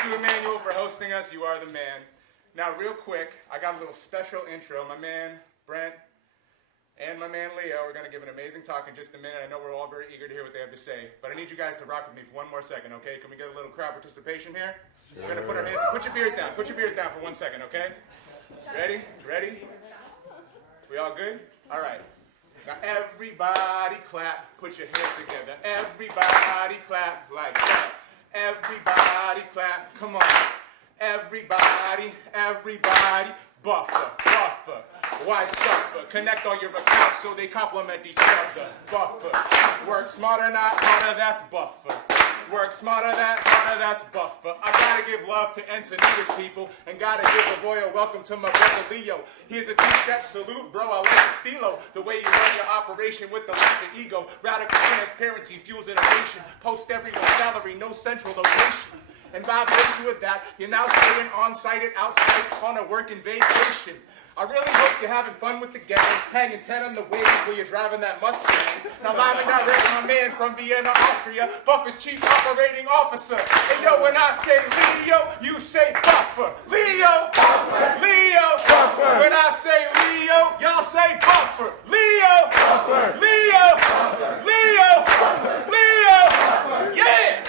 Thank you, Emmanuel, for hosting us. You are the man. Now, real quick, I got a little special intro. My man, Brent, and my man, Leo, are going to give an amazing talk in just a minute. I know we're all very eager to hear what they have to say, but I need you guys to rock with me for one more second, okay? Can we get a little crowd participation here? Sure. We're going to put our hands, put your beers down. Put your beers down for 1 second, okay? Ready? Ready? We all good? All right. Now, everybody clap. Put your hands together. Everybody clap like that. Everybody clap. Come on. Everybody, buffer. Why suffer? Connect all your accounts so they complement each other. Buffer. Work smarter, not harder, that's buffer. Work smarter, not harder, that's buffer. I gotta give love to Encinitas people and gotta give a royal welcome to my brother Leo. Here's a two-step salute, bro. I like the stilo. The way you run your operation with the lack of ego. Radical transparency fuels innovation. Post everyone's salary, no central location. And by virtue of that, you're now staying on-site at Outsite on a working vacation. I really hope you're having fun with the gang, hanging 10 on the waves while you're driving that Mustang. Now live and direct, my man from Vienna, Austria, Buffer's chief operating officer. And yo, when I say Leo, you say Buffer. Leo, Buffer. Leo, Buffer. When I say Leo, y'all say Buffer. Leo, Buffer. Leo, Buffer. Leo, Buffer. Leo, Buffer. Yeah!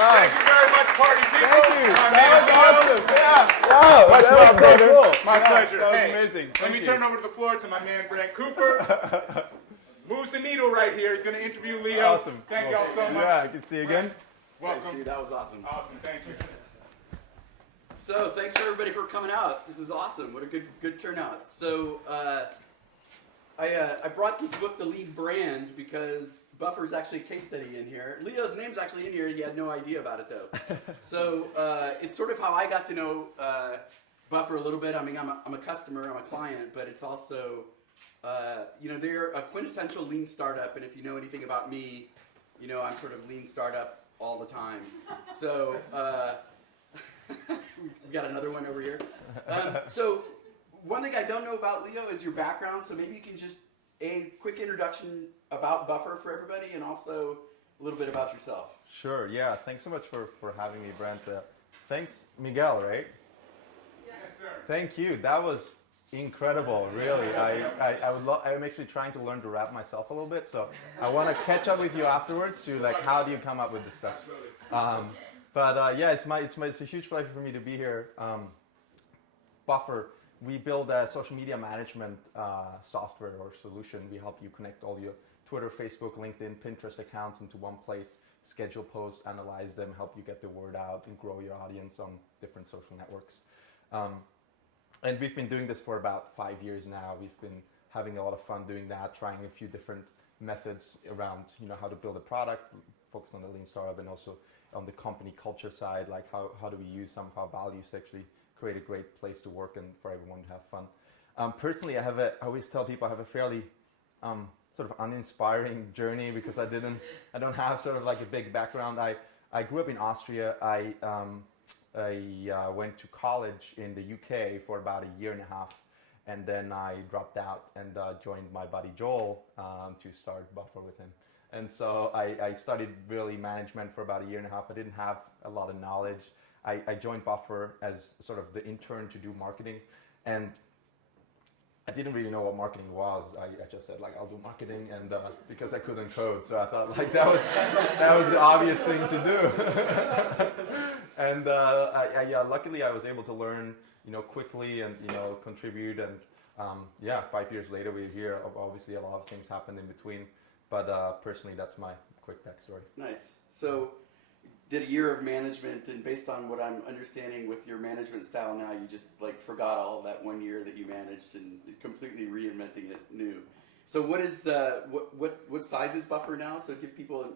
Thank you very much, party people. Thank you. That was awesome. Yeah. Wow. Much love, brother. Cool. My pleasure. That was hey, amazing. Let me turn over the floor to my man, Brant Cooper. Moves the needle right here. He's going to interview Leo. Awesome. Thank y'all so much. Yeah, I can see you again. Welcome. Thanks, dude. That was awesome. Awesome. Thank you. So thanks for everybody for coming out. This is awesome. What a good turnout. So I brought this book, The Lead Brand, because Buffer's actually a case study in here. Leo's name's actually in here. He had no idea about it, though. So it's sort of how I got to know Buffer a little bit. I mean, I'm a customer, I'm a client, but it's also, they're a quintessential lean startup. And if you know anything about me, you know I'm sort of lean startup all the time. So we got another one over here. So one thing I don't know about Leo is your background. So maybe you can just a quick introduction about Buffer for everybody, and also a little bit about yourself. Sure, yeah. Thanks so much for having me, Brent. Thanks, Miguel, right? Yes, sir. Thank you. That was incredible, really. I'm actually trying to learn to rap myself a little bit, so I want to catch up with you afterwards to like how do you come up with this stuff. Absolutely. Yeah, it's a huge pleasure for me to be here. Buffer. We build a social media management software or solution. We help you connect all your Twitter, Facebook, LinkedIn, Pinterest accounts into one place, schedule posts, analyze them, help you get the word out, and grow your audience on different social networks. And we've been doing this for about 5 years now. We've been having a lot of fun doing that, trying a few different methods around how to build a product, focused on the lean startup, and also on the company culture side, like how do we use some of our values to actually create a great place to work and for everyone to have fun. Personally, I always tell people I have a fairly sort of uninspiring journey because I don't have sort of like a big background. I grew up in Austria. I went to college in the UK for about a year and a half, and then I dropped out and joined my buddy Joel to start Buffer with him. And so I studied really management for about a year and a half. I didn't have a lot of knowledge. I joined Buffer as sort of the intern to do marketing, and I didn't really know what marketing was. I just said like I'll do marketing, and because I couldn't code, so I thought like that was the obvious thing to do. And luckily I was able to learn quickly and contribute, and 5 years later we're here. Obviously a lot of things happened in between, but personally that's my quick backstory. Nice. So did a year of management, and based on what I'm understanding with your management style now, you just like forgot all that 1 year that you managed and completely reinventing it new. So what is what size is Buffer now? So give people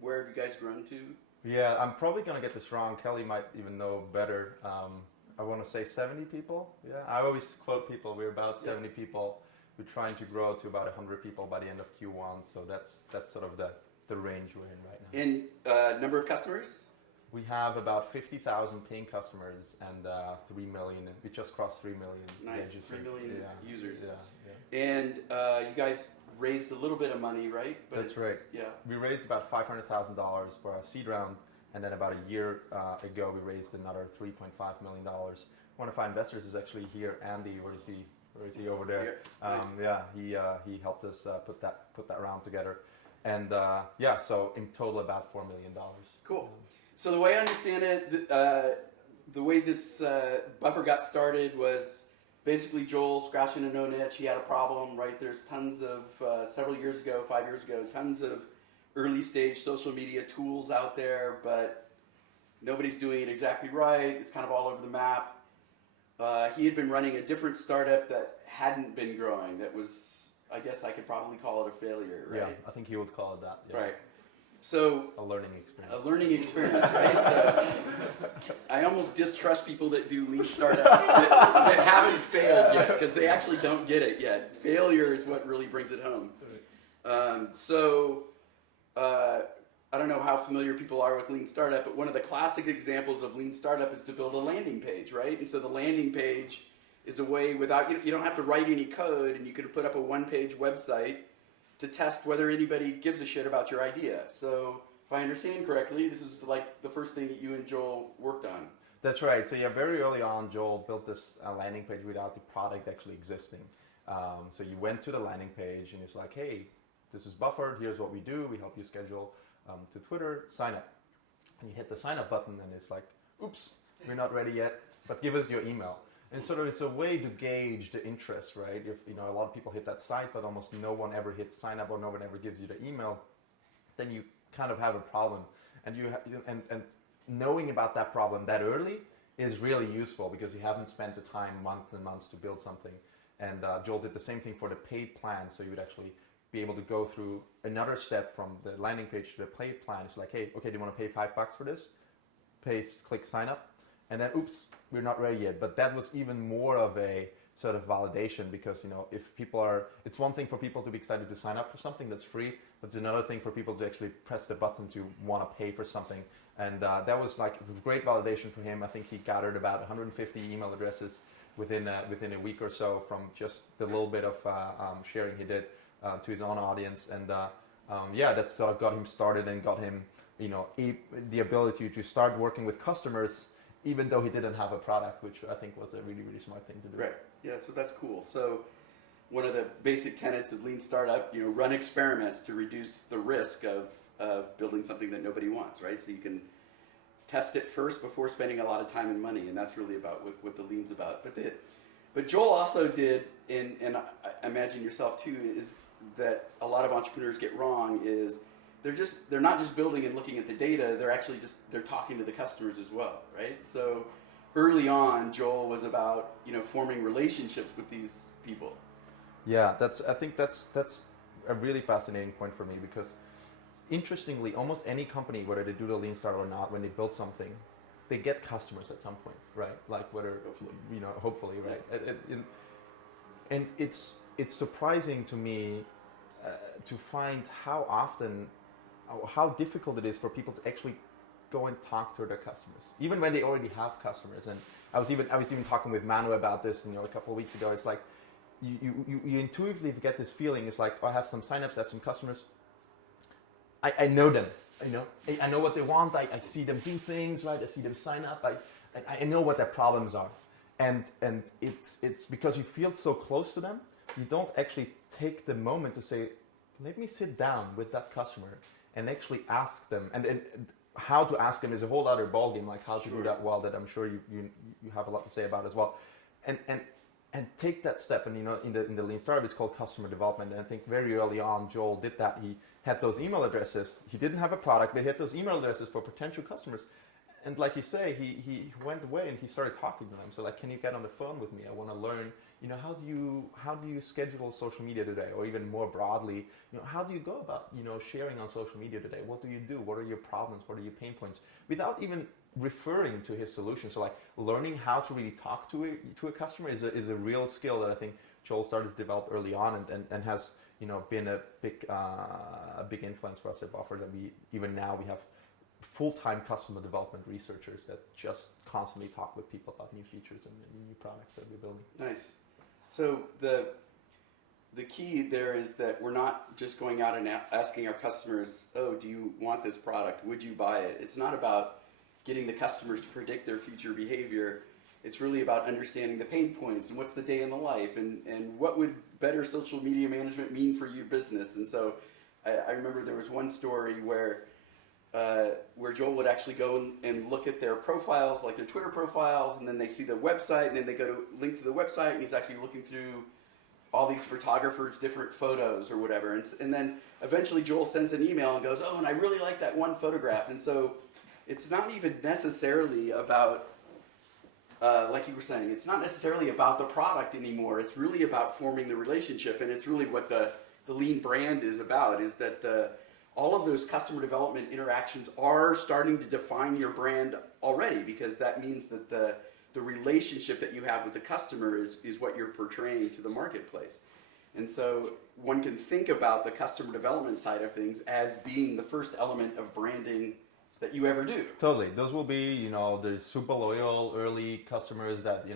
where have you guys grown to? Yeah, I'm probably gonna get this wrong. Kelly might even know better. I want to say 70 people. Yeah, I always quote people. We're about 70 people. We're trying to grow to about 100 people by the end of Q1. So that's sort of the range we're in right now. And number of customers? We have about 50,000 paying customers and 3 million. We just crossed 3 million. Nice, registered. 3 million Yeah. users. Yeah. And you guys raised a little bit of money, right? But That's right. Yeah. We raised about $500,000 for our seed round, and then about a year ago, we raised another $3.5 million. One of our investors is actually here, Andy. Where is he? Where is he over there? Here. Nice. Yeah, he helped us put that round together, and so in total about $4 million. Cool. So the way I understand it, the way this buffer got started was basically Joel scratching a known itch. He had a problem, right? There's tons of, several years ago, 5 years ago, tons of early stage social media tools out there, but nobody's doing it exactly right. It's kind of all over the map. He had been running a different startup that hadn't been growing. That was, I guess I could probably call it a failure, right? Yeah, I think he would call it that. Yeah. Right. So A learning experience. a learning experience, right? So I almost distrust people that do lean startup that haven't failed yet, because they actually don't get it yet. Failure is what really brings it home. I don't know how familiar people are with lean startup, but one of the classic examples of lean startup is to build a landing page, right? And so the landing page is a way without, you don't have to write any code, and you can put up a one-page website to test whether anybody gives a shit about your idea. So if I understand correctly, this is like the first thing that you and Joel worked on. That's right. So yeah, very early on, Joel built this landing page without the product actually existing. So you went to the landing page and it's like, hey, this is Buffered. Here's what we do. We help you schedule to Twitter. Sign up. And you hit the sign up button and it's like, oops, we're not ready yet, but give us your email. And sort of it's a way to gauge the interest, right? If a lot of people hit that site, but almost no one ever hits sign up or no one ever gives you the email, then you kind of have a problem. And and knowing about that problem that early is really useful because you haven't spent the time months and months to build something. And Joel did the same thing for the paid plan, so you would actually be able to go through another step from the landing page to the paid plan. It's like, hey, okay, do you want to pay $5 for this? Click sign up. And then, oops, we're not ready yet. But that was even more of a sort of validation because, if people it's one thing for people to be excited to sign up for something that's free, but it's another thing for people to actually press the button to want to pay for something. And that was like great validation for him. I think he gathered about 150 email addresses within a week or so from just the little bit of sharing he did to his own audience. And that sort of got him started and got him, the ability to start working with customers even though he didn't have a product, which I think was a really, really smart thing to do. Right. Yeah, so that's cool. So one of the basic tenets of lean startup, run experiments to reduce the risk of building something that nobody wants, right? So you can test it first before spending a lot of time and money, and that's really about what the lean's about. But Joel also did, and I imagine yourself too, is that a lot of entrepreneurs get wrong is they're not just building and looking at the data, they're talking to the customers as well, right? So early on, Joel was about, forming relationships with these people. Yeah, I think that's a really fascinating point for me because interestingly, almost any company, whether they do the lean startup or not, when they build something, they get customers at some point, right? Like whether, hopefully, right? And it's surprising to me to find how difficult it is for people to actually go and talk to their customers, even when they already have customers. And I was even talking with Manu about this, a couple of weeks ago. It's like you intuitively get this feeling. It's like, oh, I have some signups, I have some customers. I know them, I know what they want. I see them do things, right? I see them sign up. I know what their problems are, and it's because you feel so close to them, you don't actually take the moment to say, let me sit down with that customer and actually ask them. And how to ask them is a whole other ballgame, like how to do that well, that I'm sure you have a lot to say about as well. And take that step. And in the lean startup, it's called customer development. And I think very early on, Joel did that. He had those email addresses. He didn't have a product, but he had those email addresses for potential customers. And like you say, he went away and he started talking to them. So like, can you get on the phone with me? I want to learn, how do you schedule social media today? Or even more broadly, how do you go about, sharing on social media today? What do you do? What are your problems? What are your pain points? Without even referring to his solution. So like learning how to really talk to a customer is a real skill that I think Joel started to develop early on and has, been a big influence for us at Buffer, that we have full-time customer development researchers that just constantly talk with people about new features and new products that we're building. Nice. So the key there is that we're not just going out and asking our customers, oh, do you want this product? Would you buy it? It's not about getting the customers to predict their future behavior. It's really about understanding the pain points and what's the day in the life and what would better social media management mean for your business. And so I remember there was one story where Joel would actually go and look at their profiles, like their Twitter profiles, and then they see the website, and then they go to link to the website, and he's actually looking through all these photographers' different photos or whatever. And then eventually Joel sends an email and goes, oh, and I really like that one photograph. And so it's not even necessarily about, like you were saying, it's not necessarily about the product anymore. It's really about forming the relationship. And it's really what the lean brand is about, is that all of those customer development interactions are starting to define your brand already, because that means that the relationship that you have with the customer is what you're portraying to the marketplace. And so one can think about the customer development side of things as being the first element of branding that you ever do. Totally. Those will be, the super loyal early customers that,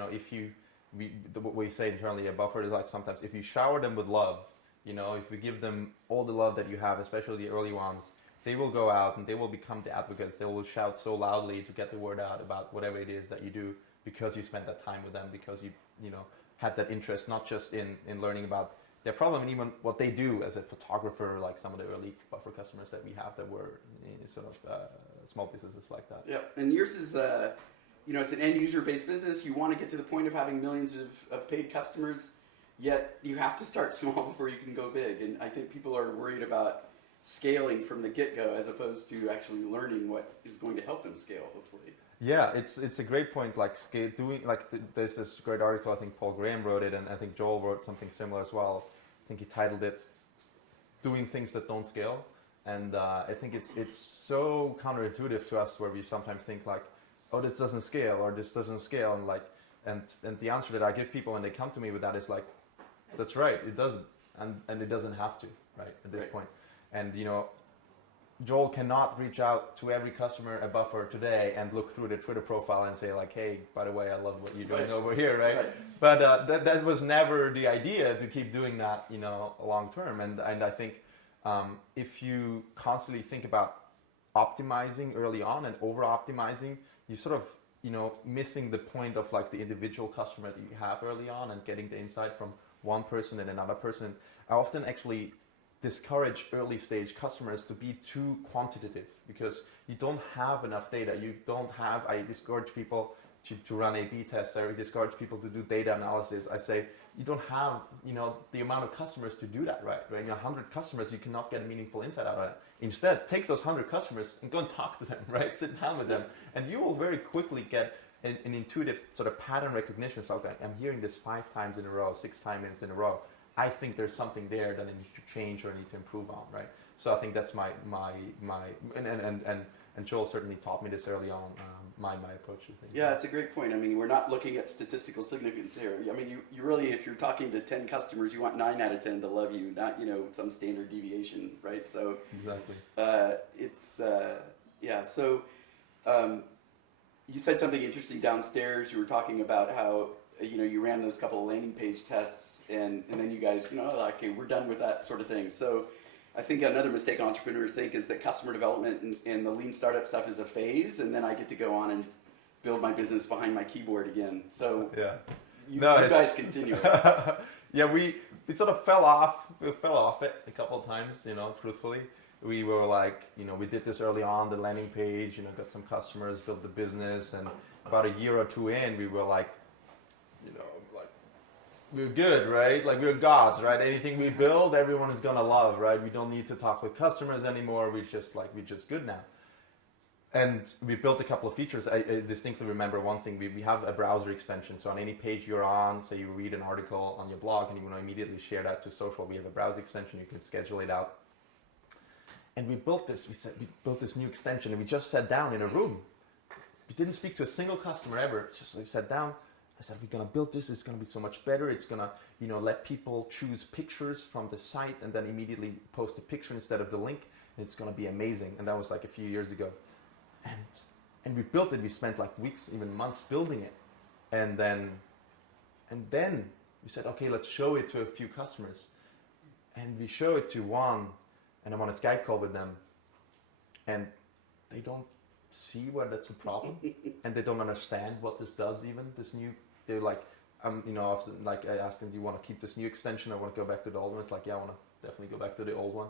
what we say internally at Buffer is like sometimes if you shower them with love, if we give them all the love that you have, especially the early ones, they will go out and they will become the advocates. They will shout so loudly to get the word out about whatever it is that you do, because you spent that time with them, because you had that interest, not just in learning about their problem and even what they do as a photographer, like some of the early Buffer customers that we have that were sort of small businesses like that. Yeah, and yours is, it's an end user based business. You want to get to the point of having millions of paid customers, yet you have to start small before you can go big. And I think people are worried about scaling from the get-go as opposed to actually learning what is going to help them scale, hopefully. Yeah, it's a great point. Like there's this great article. I think Paul Graham wrote it, and I think Joel wrote something similar as well. I think he titled it "Doing Things That Don't Scale," and I think it's so counterintuitive to us, where we sometimes think like, "Oh, this doesn't scale," or "This doesn't scale," and the answer that I give people when they come to me with that is like, "That's right, it doesn't, and it doesn't have to, right, at this point." And Joel cannot reach out to every customer at Buffer today and look through their Twitter profile and say like, hey, by the way, I love what you're doing over here, right? But that was never the idea, to keep doing that, long term. And I think if you constantly think about optimizing early on and over optimizing, you sort of, missing the point of like the individual customer that you have early on and getting the insight from one person and another person. I often actually discourage early stage customers to be too quantitative, because you don't have enough data. I discourage people to run A/B tests. I discourage people to do data analysis. I say you don't have the amount of customers to do that, right? 100 customers, you cannot get a meaningful insight out of it. Instead, take those 100 customers and go and talk to them, right? Sit down with them, and you will very quickly get an intuitive sort of pattern recognition. So, okay, I'm hearing this 5 times in a row, 6 times in a row. I think there's something there that I need to change or I need to improve on, right? So I think that's my and Joel certainly taught me this early on, my approach to things. Yeah, it's a great point. I mean, we're not looking at statistical significance here. I mean, you really, if you're talking to 10 customers, you want 9 out of 10 to love you, not, some standard deviation, right? So exactly. So you said something interesting downstairs. You were talking about how, you ran those couple of landing page tests, and then you guys, okay, we're done with that sort of thing. So I think another mistake entrepreneurs think is that customer development and the lean startup stuff is a phase, and then I get to go on and build my business behind my keyboard again. So you guys continue it. Yeah, we sort of fell off. We fell off it a couple of times, truthfully. We were like, we did this early on, the landing page, got some customers, built the business, and about a year or two in, we were like, we're good, right? Like, we're gods, right? Anything we build, everyone is gonna love, right? We don't need to talk with customers anymore. We're just good now. And we built a couple of features. I distinctly remember one thing. We have a browser extension. So on any page you're on, say you read an article on your blog and you want to immediately share that to social, we have a browser extension. You can schedule it out. And we built this. We built this new extension, and we just sat down in a room. We didn't speak to a single customer ever. Just we sat down. I said, we're going to build this. It's going to be so much better. It's going to, let people choose pictures from the site and then immediately post a picture instead of the link. And it's going to be amazing. And that was like a few years ago. and we built it. We spent like weeks, even months building it, and then we said, okay, let's show it to a few customers, and we show it to one, and I'm on a Skype call with them, and they don't see where that's a problem, and they don't understand what this does. Even this new, they're like, often like I ask them, do you want to keep this new extension? I want to go back to the old one. It's like, yeah, I want to definitely go back to the old one.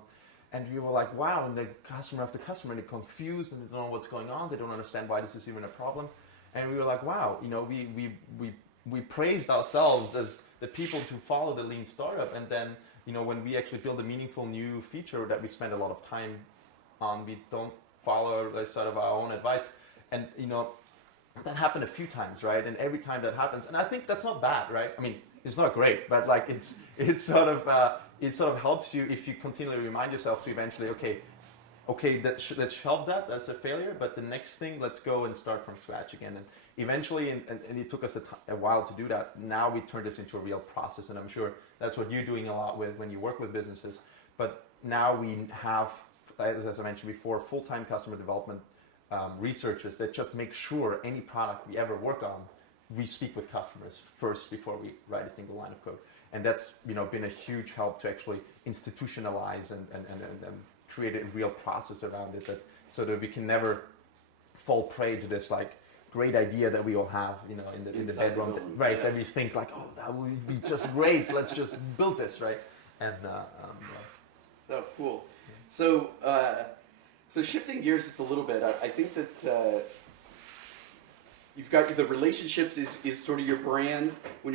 And we were like, wow, and the customer after customer, and they're confused, and they don't know what's going on. They don't understand why this is even a problem. And we were like, wow, we praised ourselves as the people to follow the lean startup. And then, when we actually build a meaningful new feature that we spend a lot of time on, we don't follow sort of our own advice. And, that happened a few times, right? And every time that happens, and I think that's not bad, right? I mean, it's not great, but like it sort of helps you if you continually remind yourself to eventually, okay, let's shelve that. That's a failure. But the next thing, let's go and start from scratch again. And eventually, and it took us a while to do that. Now we turn this into a real process, and I'm sure that's what you're doing a lot with when you work with businesses. But now we have, as I mentioned before, full-time customer development researchers that just make sure any product we ever work on, we speak with customers first before we write a single line of code. And that's been a huge help to actually institutionalize and create a real process around it, so that we can never fall prey to this like great idea that we all have in the bedroom, right? Yeah. That we think like, oh, that would be just great. Let's just build this, right? And oh, cool. So shifting gears just a little bit, I think that you've got the relationships is sort of your brand. When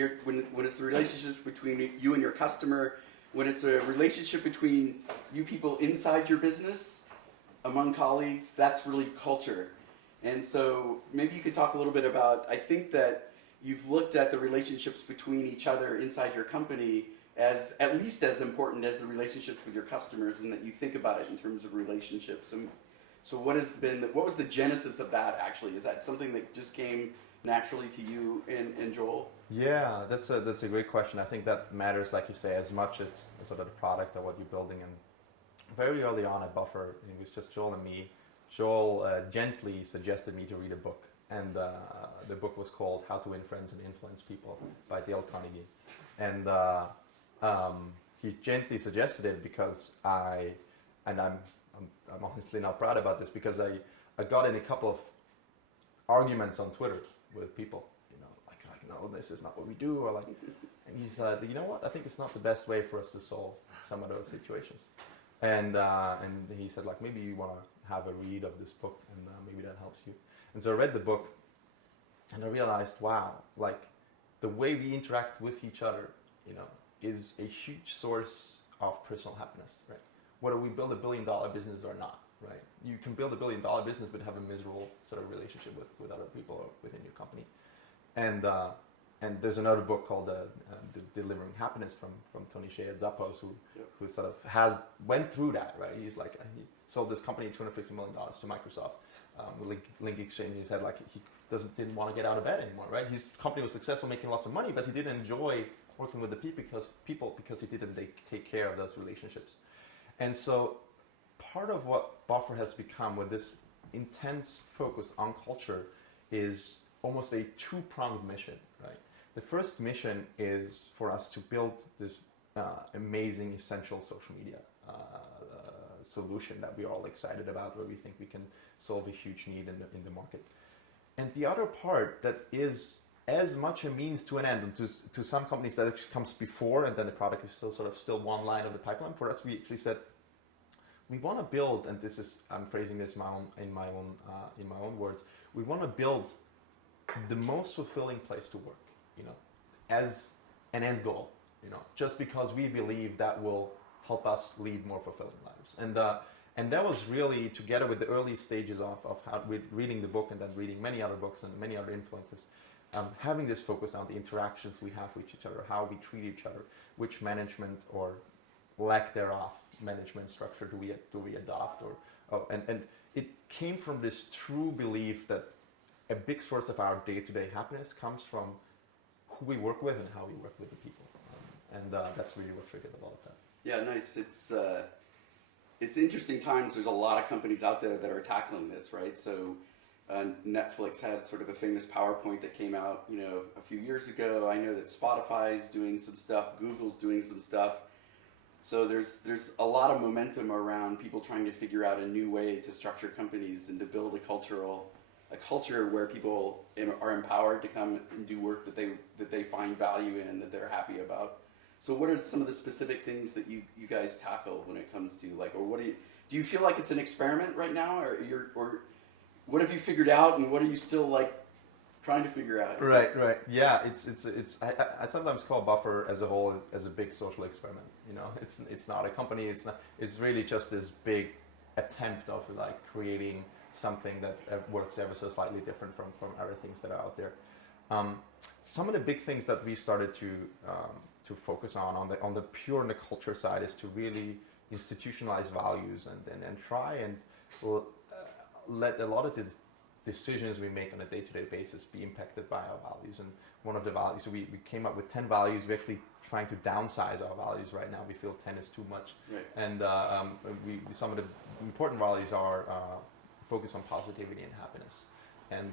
it's the relationships between you and your customer, when it's a relationship between you people inside your business, among colleagues, that's really culture. And so maybe you could talk a little bit about, I think that you've looked at the relationships between each other inside your company as at least as important as the relationships with your customers, and that you think about it in terms of relationships. And so what was the genesis of that actually? Is that something that just came naturally to you and Joel? Yeah, that's a great question. I think that matters, like you say, as much as sort of the product of what you're building. And very early on at Buffer, it was just Joel and me. Joel gently suggested me to read a book, and the book was called How to Win Friends and Influence People by Dale Carnegie. And he gently suggested it because I'm honestly not proud about this, because I got in a couple of arguments on Twitter with people, like no, this is not what we do, or like, and he said, you know what, I think it's not the best way for us to solve some of those situations, and he said, like, maybe you want to have a read of this book, and maybe that helps you. And so I read the book, and I realized, wow, like the way we interact with each other, is a huge source of personal happiness, right? Whether we build $1 billion business or not, right? You can build $1 billion business but have a miserable sort of relationship with other people or within your company. And there's another book called Delivering Happiness from Tony Hsieh at Zappos, who sort of went through that, right? He's like, he sold this company $250 million to Microsoft with Link Exchange. He said like he didn't want to get out of bed anymore, right? His company was successful, making lots of money, but he didn't enjoy working with the people because he didn't take care of those relationships. And so part of what Buffer has become with this intense focus on culture is almost a two-pronged mission, right? The first mission is for us to build this amazing, essential social media solution that we're all excited about, where we think we can solve a huge need in the market. And the other part that is as much a means to an end, and to some companies that actually comes before, and then the product is still one line of the pipeline. For us, we actually said we want to build, and I'm phrasing this in my own words. We want to build the most fulfilling place to work, as an end goal, just because we believe that will help us lead more fulfilling lives. And that was really together with the early stages of how reading the book and then reading many other books and many other influences. Having this focus on the interactions we have with each other, how we treat each other, which management or lack thereof management structure do we adopt, and it came from this true belief that a big source of our day-to-day happiness comes from who we work with and how we work with the people, and that's really what triggered a lot of that. Yeah, nice. It's it's interesting times. There's a lot of companies out there that are tackling this, right? So Netflix had sort of a famous PowerPoint that came out, a few years ago. I know that Spotify's doing some stuff, Google's doing some stuff. So there's a lot of momentum around people trying to figure out a new way to structure companies and to build a culture where people are empowered to come and do work that they find value in, that they're happy about. So what are some of the specific things that you guys tackle when it comes to or what do you feel like it's an experiment right now, or what have you figured out, and what are you still trying to figure out? Right. Yeah, I sometimes call Buffer as a whole as a big social experiment. It's not a company. It's really just this big attempt of creating something that works ever so slightly different from other things that are out there. Some of the big things that we started to focus on the pure and the culture side is to really institutionalize values and try and let a lot of the decisions we make on a day-to-day basis be impacted by our values. And one of the values, so we came up with 10 values. We're actually trying to downsize our values right now. We feel 10 is too much. Right. And some of the important values are focus on positivity and happiness. And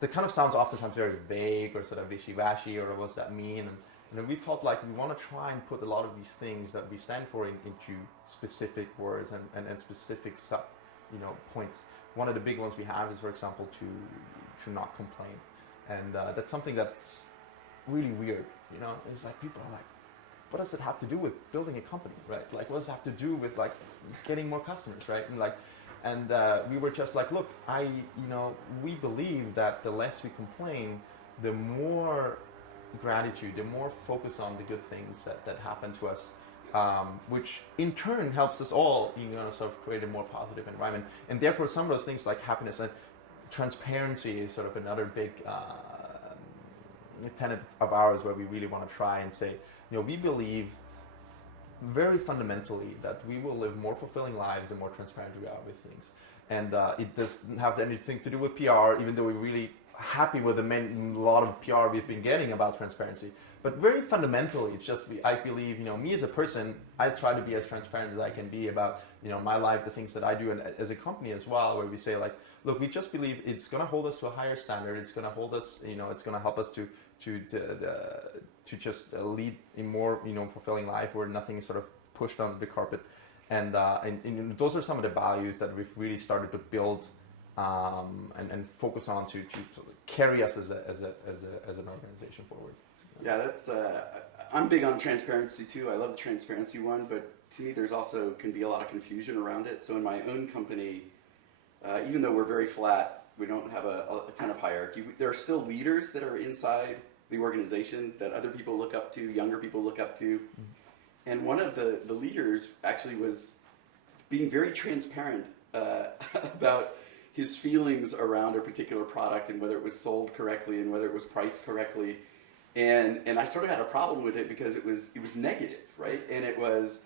that kind of sounds oftentimes very vague or sort of wishy-washy, or what does that mean? And we felt like we want to try and put a lot of these things that we stand for into specific words and specific points. One of the big ones we have is, for example, to not complain. And that's something that's really weird. It's people are what does it have to do with building a company, right? What does it have to do with getting more customers, right? And we were just look, we believe that the less we complain, the more gratitude, the more focus on the good things that happen to us, which in turn helps us all, sort of create a more positive environment. And therefore, some of those things like happiness and transparency is sort of another big tenet of ours, where we really want to try and say, we believe very fundamentally that we will live more fulfilling lives the more transparent we are with things. And it doesn't have anything to do with PR, even though we're really happy with a lot of PR we've been getting about transparency. But very fundamentally, it's just, I believe, me as a person, I try to be as transparent as I can be about, my life, the things that I do, and as a company as well, where we say look, we just believe it's going to hold us to a higher standard. It's going to hold us, it's going to help us to just lead a more, fulfilling life where nothing is sort of pushed under the carpet. And those are some of the values that we've really started to build and focus on to carry us as an organization forward. Yeah, that's. I'm big on transparency too. I love the transparency one, but to me, there's also can be a lot of confusion around it. So in my own company, even though we're very flat, we don't have a ton of hierarchy. There are still leaders that are inside the organization that other people look up to, younger people look up to. Mm-hmm. And one of the leaders actually was being very transparent about his feelings around a particular product and whether it was sold correctly and whether it was priced correctly. And I sort of had a problem with it because it was negative, right? And it was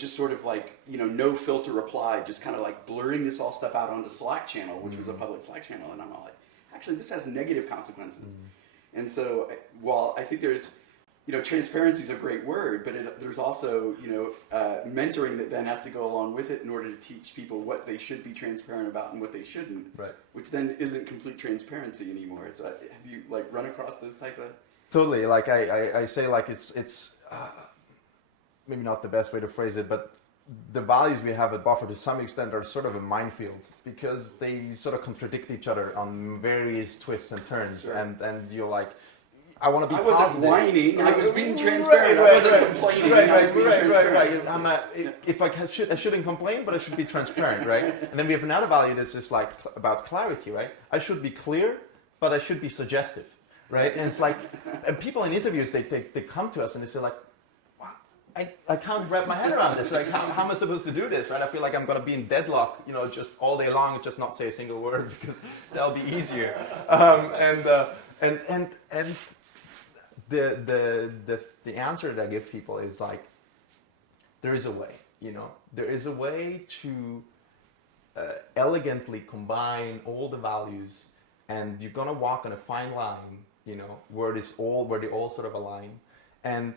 just sort of no filter reply, just kind of blurring this all stuff out on the Slack channel, which was a public Slack channel. And I'm all actually, this has negative consequences. Mm-hmm. And so while I think there's, transparency is a great word, but there's also, mentoring that then has to go along with it in order to teach people what they should be transparent about and what they shouldn't, right? Which then isn't complete transparency anymore. So have you run across those type of? Totally. I say it's maybe not the best way to phrase it, but the values we have at Buffer to some extent are sort of a minefield because they sort of contradict each other on various twists and turns. Sure. And you're I want to be positive. I wasn't whining. I was being transparent. I wasn't complaining. I shouldn't complain, but I should be transparent, right? And then we have another value that's just about clarity, right? I should be clear, but I should be suggestive, right? And it's and people in interviews, they come to us and they say wow, I can't wrap my head around this. How am I supposed to do this, right? I feel like I'm going to be in deadlock, just all day long and just not say a single word because that'll be easier. And the answer that I give people is there is a way, there is a way to elegantly combine all the values, and you're gonna walk on a fine line, where they all sort of align, and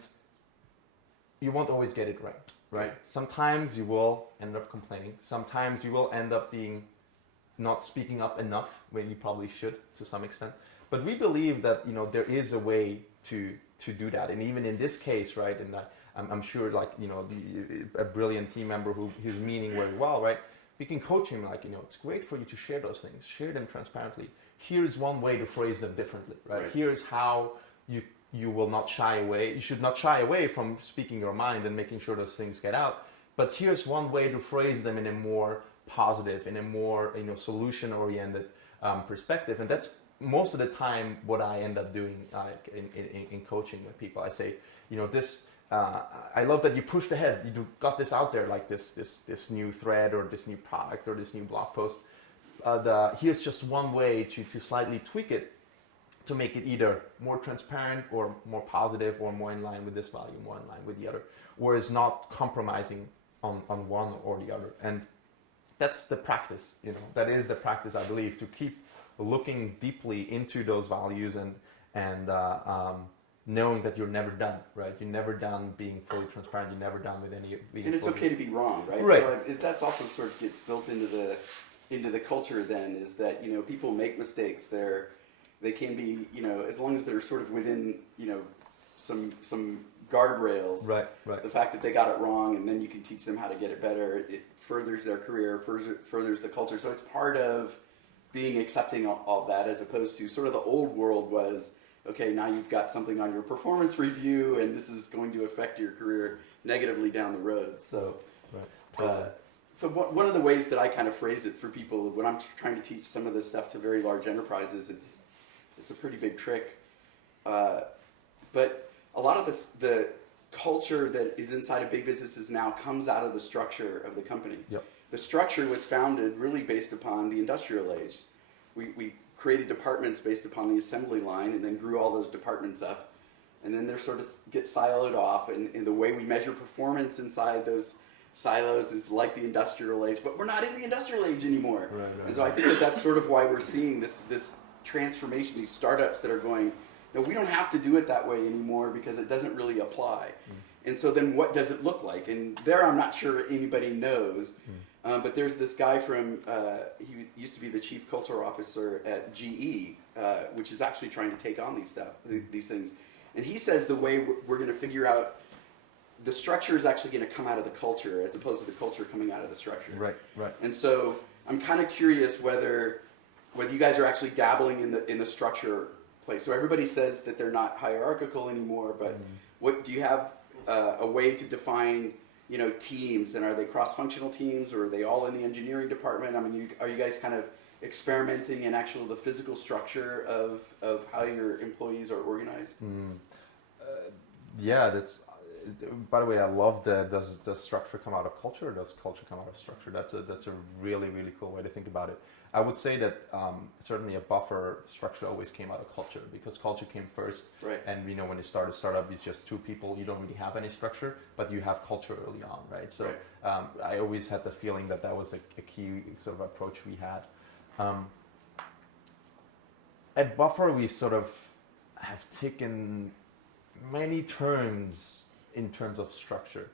you won't always get it right. right? Sometimes you will end up complaining. Sometimes you will end up being not speaking up enough when you probably should to some extent. But we believe that there is a way to do that, and even in this case, right? And I'm sure, like a brilliant team member who's meaning very well, right? We can coach him, like it's great for you to share those things, share them transparently. Here's one way to phrase them differently, right? Here's how you will not shy away. You should not shy away from speaking your mind and making sure those things get out. But here's one way to phrase them in a more positive, in a more solution-oriented perspective. And that's most of the time what I end up doing in coaching with people. I say, this. I love that you pushed ahead. You got this out there, like this new thread or this new product or this new blog post. Here's just one way to slightly tweak it to make it either more transparent or more positive or more in line with this value, more in line with the other, or is not compromising on one or the other. And that's the practice, that is the practice, I believe, to keep looking deeply into those values and knowing that you're never done, right? You're never done being fully transparent. You're never done with any. And it's okay to be wrong, right? Right. So that's also sort of gets built into the culture. Then is that people make mistakes. They can be as long as they're sort of within some guardrails. Right. The fact that they got it wrong, and then you can teach them how to get it better. It furthers their career, furthers the culture. So it's part of being accepting all that, as opposed to sort of the old world was, okay, now you've got something on your performance review, and this is going to affect your career negatively down the road. So, so one of the ways that I kind of phrase it for people when I'm trying to teach some of this stuff to very large enterprises, it's a pretty big trick. But a lot of the culture that is inside of big businesses now comes out of the structure of the company. Yep. The structure was founded really based upon the industrial age. We created departments based upon the assembly line and then grew all those departments up. And then they're sort of get siloed off, and the way we measure performance inside those silos is like the industrial age, but we're not in the industrial age anymore. Right, and so I think that's sort of why we're seeing this transformation, these startups that are going, no, we don't have to do it that way anymore because it doesn't really apply. And so then what does it look like? And there I'm not sure anybody knows. But there's this guy from, he used to be the chief culture officer at GE, which is actually trying to take on these things. And he says the way we're going to figure out, the structure is actually going to come out of the culture as opposed to the culture coming out of the structure. Right. And so I'm kind of curious whether you guys are actually dabbling in the structure place. So everybody says that they're not hierarchical anymore, but what do you have a way to define teams, and are they cross-functional teams, or are they all in the engineering department? I mean, are you guys kind of experimenting in the physical structure of how your employees are organized? Yeah, that's. By the way, I love does structure come out of culture, or does culture come out of structure? That's a really, really cool way to think about it. I would say that certainly a buffer structure always came out of culture, because culture came first. Right. And when you start a startup, it's just two people. You don't really have any structure, but you have culture early on, right? So I always had the feeling that was a key sort of approach we had. At Buffer, we sort of have taken many turns in terms of structure.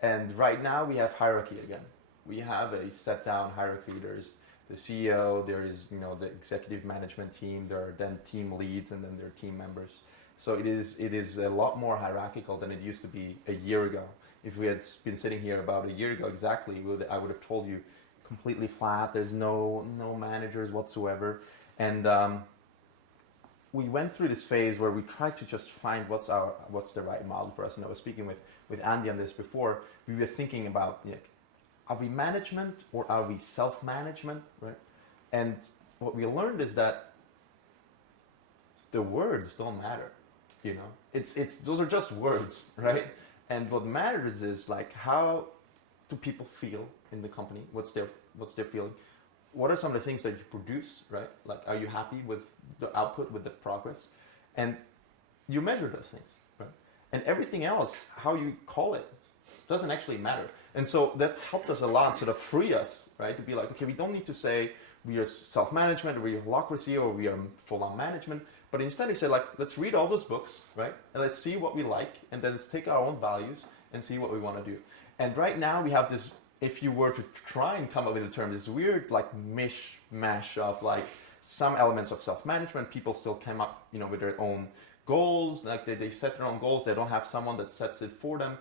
And right now we have hierarchy again. We have a set down hierarchy. There's the CEO, there is the executive management team, there are then team leads, and then there are team members. So it is a lot more hierarchical than it used to be a year ago. If we had been sitting here about a year ago exactly, I would have told you completely flat, there's no managers whatsoever. And we went through this phase where we tried to just find what's the right model for us. And I was speaking with Andy on this before. We were thinking about, are we management or are we self-management, right? And what we learned is that the words don't matter, It's those are just words, right? And what matters is how do people feel in the company? What's their feeling? What are some of the things that you produce, right? Are you happy with the output, with the progress? And you measure those things, right? And everything else, how you call it, doesn't actually matter. And so that helped us a lot, sort of free us, right? To be like, okay, we don't need to say we are self-management, or we are holacracy, or we are full-on management. But instead we say, let's read all those books, right? And let's see what we like, and then let's take our own values and see what we want to do. And right now we have this, if you were to try and come up with a term, this weird like mishmash of like some elements of self-management. People still come up, with their own goals. Like they set their own goals. They don't have someone that sets it for them.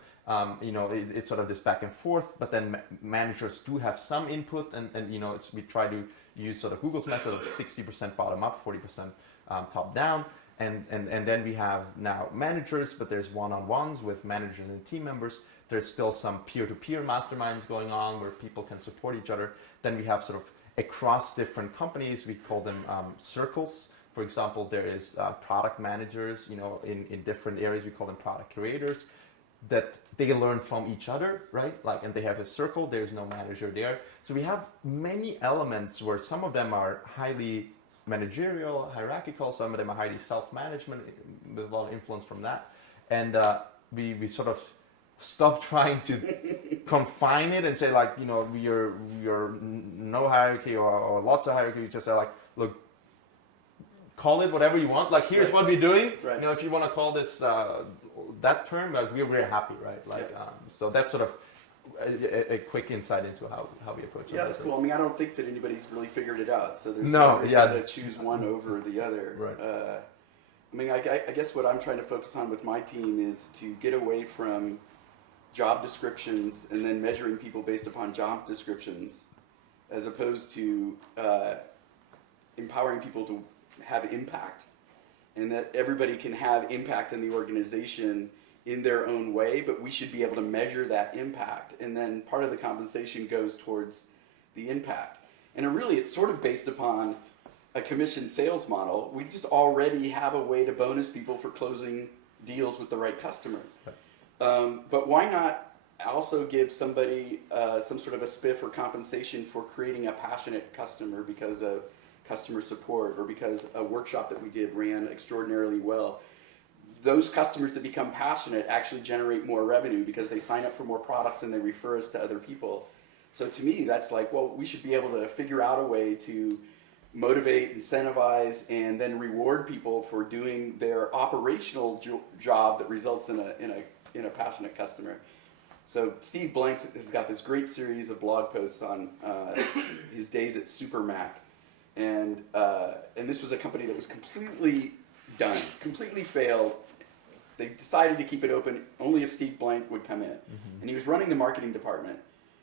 It's sort of this back and forth. But then managers do have some input, and we try to use sort of Google's method of 60% bottom up, 40% top down. And then we have now managers, but there's one-on-ones with managers and team members. There's still some peer-to-peer masterminds going on where people can support each other. Then we have sort of across different companies, we call them circles. For example, there is product managers, in different areas, we call them product creators, that they learn from each other, right? And they have a circle, there's no manager there. So we have many elements where some of them are highly managerial, hierarchical, some of them are highly self-management, with a lot of influence from that. And we sort of stop trying to confine it and say we're no hierarchy or lots of hierarchy. We just say look, call it whatever you want. Here's what we're doing. Right. If you want to call this that term, we're very happy, right? So that's sort of a quick insight into how we approach it. Yeah, that's cool. I mean, I don't think that anybody's really figured it out. So there's no reason to choose one over the other. Right. I guess what I'm trying to focus on with my team is to get away from job descriptions and then measuring people based upon job descriptions, as opposed to empowering people to have impact, and that everybody can have impact in the organization in their own way, but we should be able to measure that impact, and then part of the compensation goes towards the impact. And it's sort of based upon a commission sales model. We just already have a way to bonus people for closing deals with the right customer. Right. But why not also give somebody some sort of a spiff or compensation for creating a passionate customer because of customer support, or because a workshop that we did ran extraordinarily well? Those customers that become passionate actually generate more revenue because they sign up for more products and they refer us to other people. So to me, that's we should be able to figure out a way to motivate, incentivize, and then reward people for doing their operational job that results in a passionate customer. So Steve Blanks has got this great series of blog posts on his days at Supermac, and this was a company that was completely done, completely failed. They decided to keep it open only if Steve Blank would come in, and he was running the marketing department.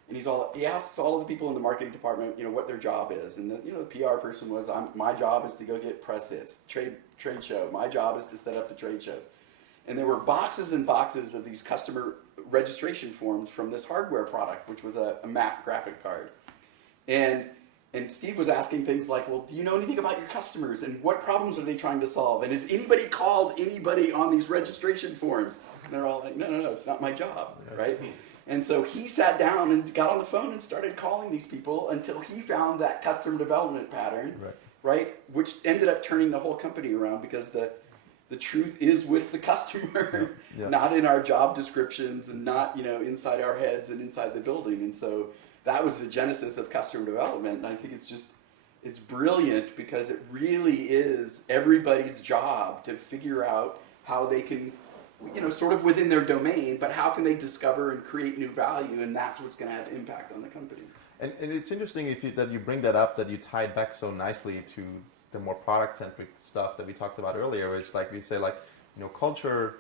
And he asks all of the people in the marketing department, what their job is, and the PR person was, my job is to go get press hits, trade show. My job is to set up the trade shows. And there were boxes and boxes of these customer registration forms from this hardware product, which was a Mac graphic card. And Steve was asking things like, well, do you know anything about your customers, and what problems are they trying to solve? And has anybody called anybody on these registration forms? And they're all like, no, it's not my job, right? And so he sat down and got on the phone and started calling these people until he found that customer development pattern, right? Which ended up turning the whole company around, because the truth is with the customer, not in our job descriptions, and not inside our heads and inside the building. And so that was the genesis of customer development. And I think it's brilliant, because it really is everybody's job to figure out how they can, sort of within their domain, but how can they discover and create new value, and that's what's going to have impact on the company. And it's interesting that you bring that up, that you tie it back so nicely to the more product-centric stuff that we talked about earlier. It's we say culture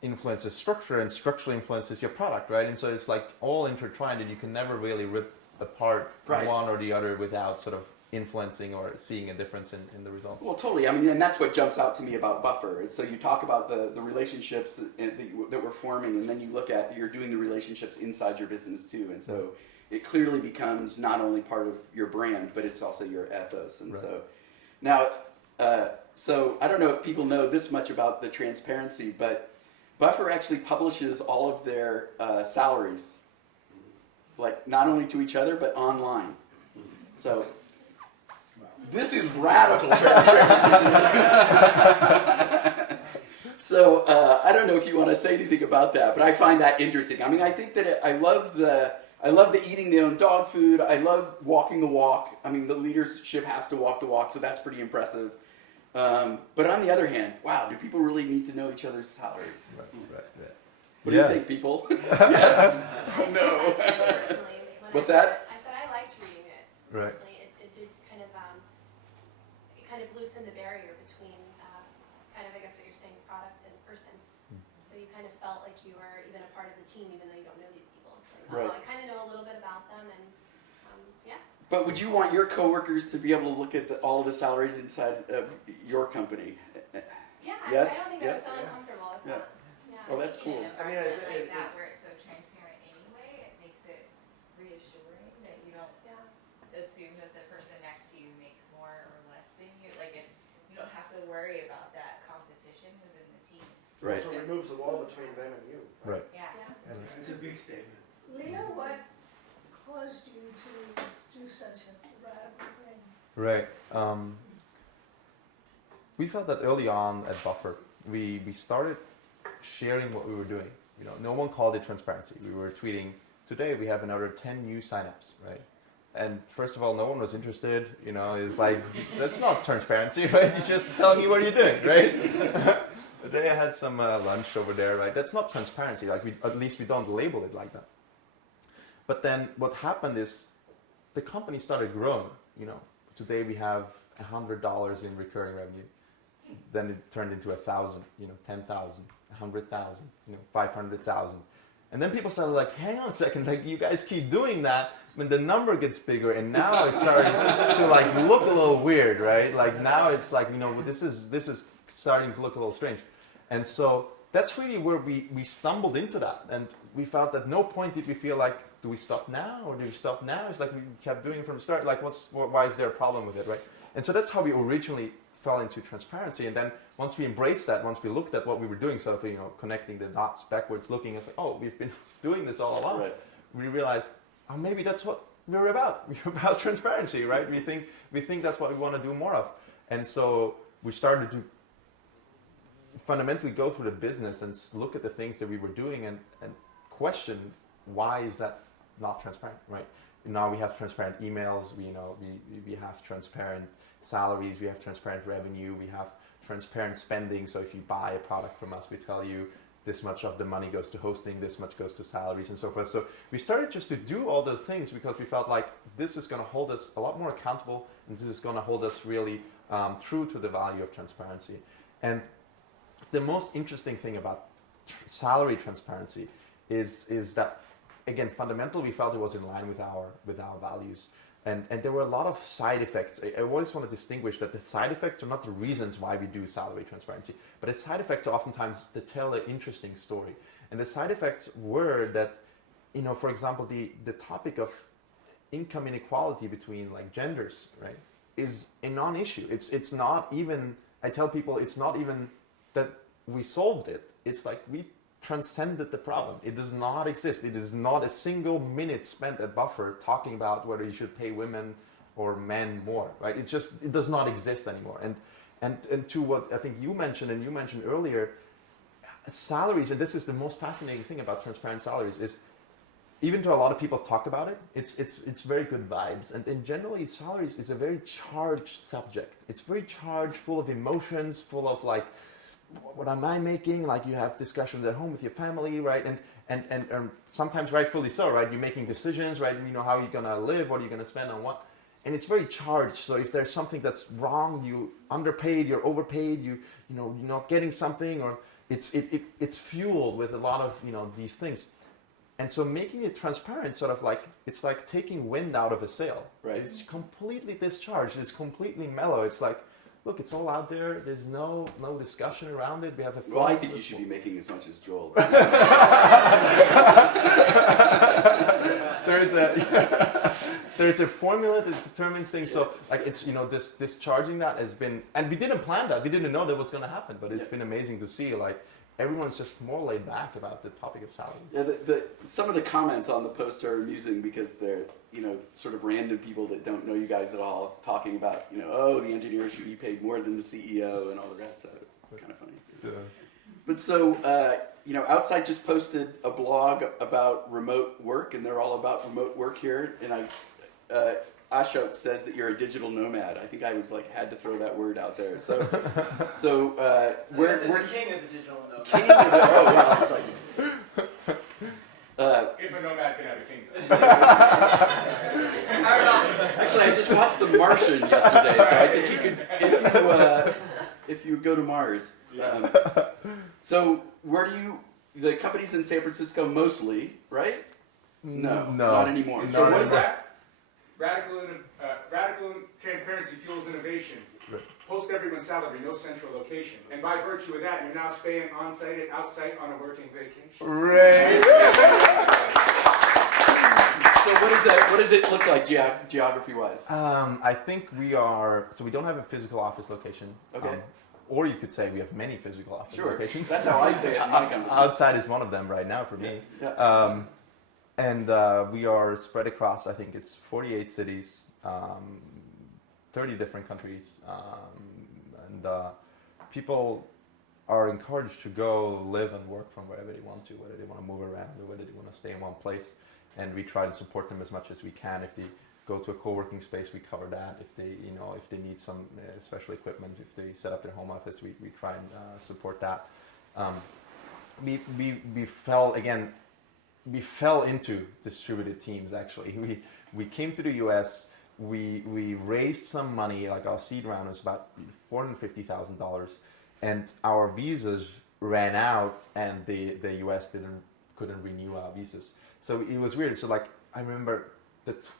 influences structure, and structure influences your product, right? And so it's all intertwined, and you can never really rip apart one or the other without sort of influencing or seeing a difference in the results. Well, totally. I mean, and that's what jumps out to me about Buffer. And so you talk about the relationships that we're forming, and then you look at you're doing the relationships inside your business too. And so it clearly becomes not only part of your brand, but it's also your ethos. And so now, so I don't know if people know this much about the transparency, but Buffer actually publishes all of their salaries, not only to each other, but online. So this is radical transparency. So I don't know if you want to say anything about that, but I find that interesting. I mean, I think that I love the eating their own dog food. I love walking the walk. I mean, the leadership has to walk the walk, so that's pretty impressive. But on the other hand, wow, do people really need to know each other's salaries? Right. What do you think, people? Yes? No? Personally, What's that? I said I liked reading it. Right. Honestly, it did kind of loosen the barrier between kind of, I guess what you're saying, product and person. So you kind of felt like you were even a part of the team, even though you don't know these people. Like, Right. I kind of know a little bit about them, and yeah. But would you want your coworkers to be able to look at all of the salaries inside of your company? Yeah, Yes? I don't think I would feel uncomfortable with Yeah. that. Yeah. Oh, that's cool. In an I mean, environment it- like that where it's so transparent anyway, it makes it reassuring that you don't Yeah. assume that the person next to you makes more or less than you. Like you don't have to worry about that competition within the team. Right. Also removes the wall between them and you. Right. Yeah. Yeah. It's a big statement. Leo, what caused you to do such a radical thing? Right. We felt that early on at Buffer, we started sharing what we were doing. You know, no one called it transparency. We were tweeting, today we have another 10 new signups, right? And first of all, no one was interested. You know, it's like, that's not transparency, right? You're just telling me what you're doing, right? Today I had some lunch over there, right? That's not transparency. Like, at least we don't label it like that. But then what happened is the company started growing. You know, today we have $100 in recurring revenue. Then it turned into 1,000, you know, 10,000, 100,000, you know, 500,000. And then people started like, hang on a second, like you guys keep doing that, when the number gets bigger, and now it's starting to like look a little weird, right? Like now it's like, you know, this is starting to look a little strange. And so that's really where we stumbled into that. And we felt at no point did we feel like, do we stop now or do we stop now? It's like we kept doing it from the start. Like why is there a problem with it, right? And so that's how we originally fell into transparency. And then once we embraced that, once we looked at what we were doing, sort of, you know, connecting the dots backwards, looking, it's like, oh, we've been doing this all along. Right. We realized, oh, maybe that's what we're about. We're about transparency, right? We think that's what we want to do more of. And so we started to fundamentally go through the business and look at the things that we were doing and question, why is that not transparent, right? Now we have transparent emails, we have transparent salaries, we have transparent revenue, we have transparent spending. So if you buy a product from us, we tell you this much of the money goes to hosting, this much goes to salaries and so forth. So we started just to do all those things because we felt like this is going to hold us a lot more accountable, and this is going to hold us really true to the value of transparency. And the most interesting thing about salary transparency is that, again, fundamentally, we felt it was in line with our values. And there were a lot of side effects. I always want to distinguish that the side effects are not the reasons why we do salary transparency, but the side effects are oftentimes to tell an interesting story. And the side effects were that, you know, for example, the topic of income inequality between like genders, right, is a non-issue. It's not even, I tell people, it's not even that we solved it. It's like we transcended the problem. It does not exist. It is not a single minute spent at Buffer talking about whether you should pay women or men more, right? It's just, it does not exist anymore. And to what I think you mentioned, and you mentioned earlier, salaries, and this is the most fascinating thing about transparent salaries, is even though a lot of people talked about it, it's very good vibes. And generally, salaries is a very charged subject. It's very charged, full of emotions, full of like, what am I making? Like you have discussions at home with your family, right? And sometimes rightfully so, right? You're making decisions, right? You know how you're gonna live, what are you gonna spend on what? And it's very charged. So if there's something that's wrong, you underpaid, you're overpaid, you know you're not getting something, or it's fueled with a lot of, you know, these things. And so making it transparent, sort of like, it's like taking wind out of a sail. Right. It's completely discharged. It's completely mellow. It's like, look, it's all out there. There's no discussion around it. We have a. Well, I think you should be making as much as Joel. There's a formula that determines things. So, like, it's, you know, this discharging that has been, and we didn't plan that. We didn't know that was going to happen. But it's been amazing to see, like, everyone's just more laid back about the topic of salary. Yeah, some of the comments on the post are amusing because they're, you know, sort of random people that don't know you guys at all talking about, you know, oh, the engineer should be paid more than the CEO and all the rest. So it's kind of funny. Yeah. But so, you know, Outsite just posted a blog about remote work, and they're all about remote work here. And Ashok says that you're a digital nomad. I think I was like, had to throw that word out there. So we're the king of the digital nomad. king of the, oh, wow, it's like, nomad can have a kingdom. Actually, I just watched The Martian yesterday, so I think you could, if you go to Mars. So where do you? The company's in San Francisco mostly, right? No, not anymore. So what is that? Radical transparency fuels innovation. Post everyone's salary, no central location. And by virtue of that, you're now staying on site at Outsite on a working vacation. Right. So what does it look like geography-wise? I think we are. So we don't have a physical office location. Okay. Or you could say we have many physical office locations. That's how I say it in my company. Outside is one of them right now for me. Yeah. And we are spread across, I think it's 48 cities, 30 different countries. And people are encouraged to go live and work from wherever they want to, whether they want to move around or whether they want to stay in one place. And we try to support them as much as we can. If they go to a co-working space, we cover that. If they, if they need some special equipment, if they set up their home office, we try and support that. We fell into distributed teams. Actually, we came to the U.S. We raised some money. Like our seed round was about $450,000, and our visas ran out, and the U.S. couldn't renew our visas. So it was weird. So like I remember it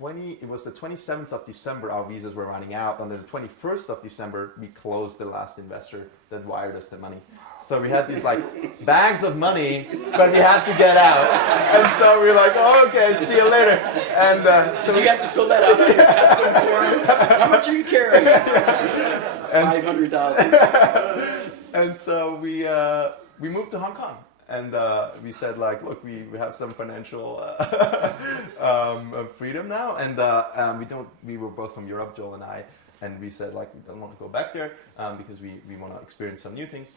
was the 27th of December our visas were running out. On the 21st of December we closed the last investor that wired us the money. So we had these like bags of money, but we had to get out. And so we were like, oh, okay, see you later. And so did you have to fill that out on your custom form? How much are you carrying? 500,000. And so we moved to Hong Kong. And we said, like, look, we have some financial freedom now, and we were both from Europe, Joel and I, and we said, like, we don't want to go back there because we want to experience some new things.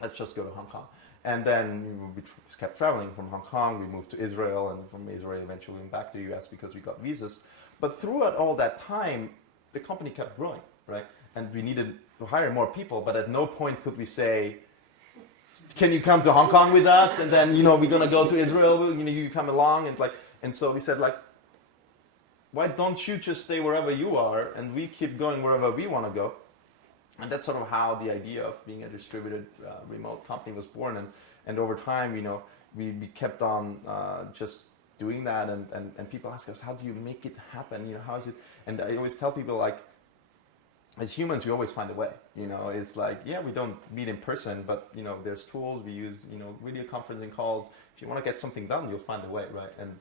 Let's just go to Hong Kong. And then we kept traveling from Hong Kong. We moved to Israel, and from Israel eventually went back to the US because we got visas. But throughout all that time, the company kept growing, right? And we needed to hire more people, but at no point could we say, can you come to Hong Kong with us? And then, we're going to go to Israel, you come along. And so we said, like, why don't you just stay wherever you are and we keep going wherever we want to go? And that's sort of how the idea of being a distributed remote company was born. And over time, we kept on just doing that. And people ask us, how do you make it happen? How is it? And I always tell people, like, as humans, we always find a way. It's like, yeah, we don't meet in person, but there's tools we use. Video conferencing calls. If you want to get something done, you'll find a way, right? And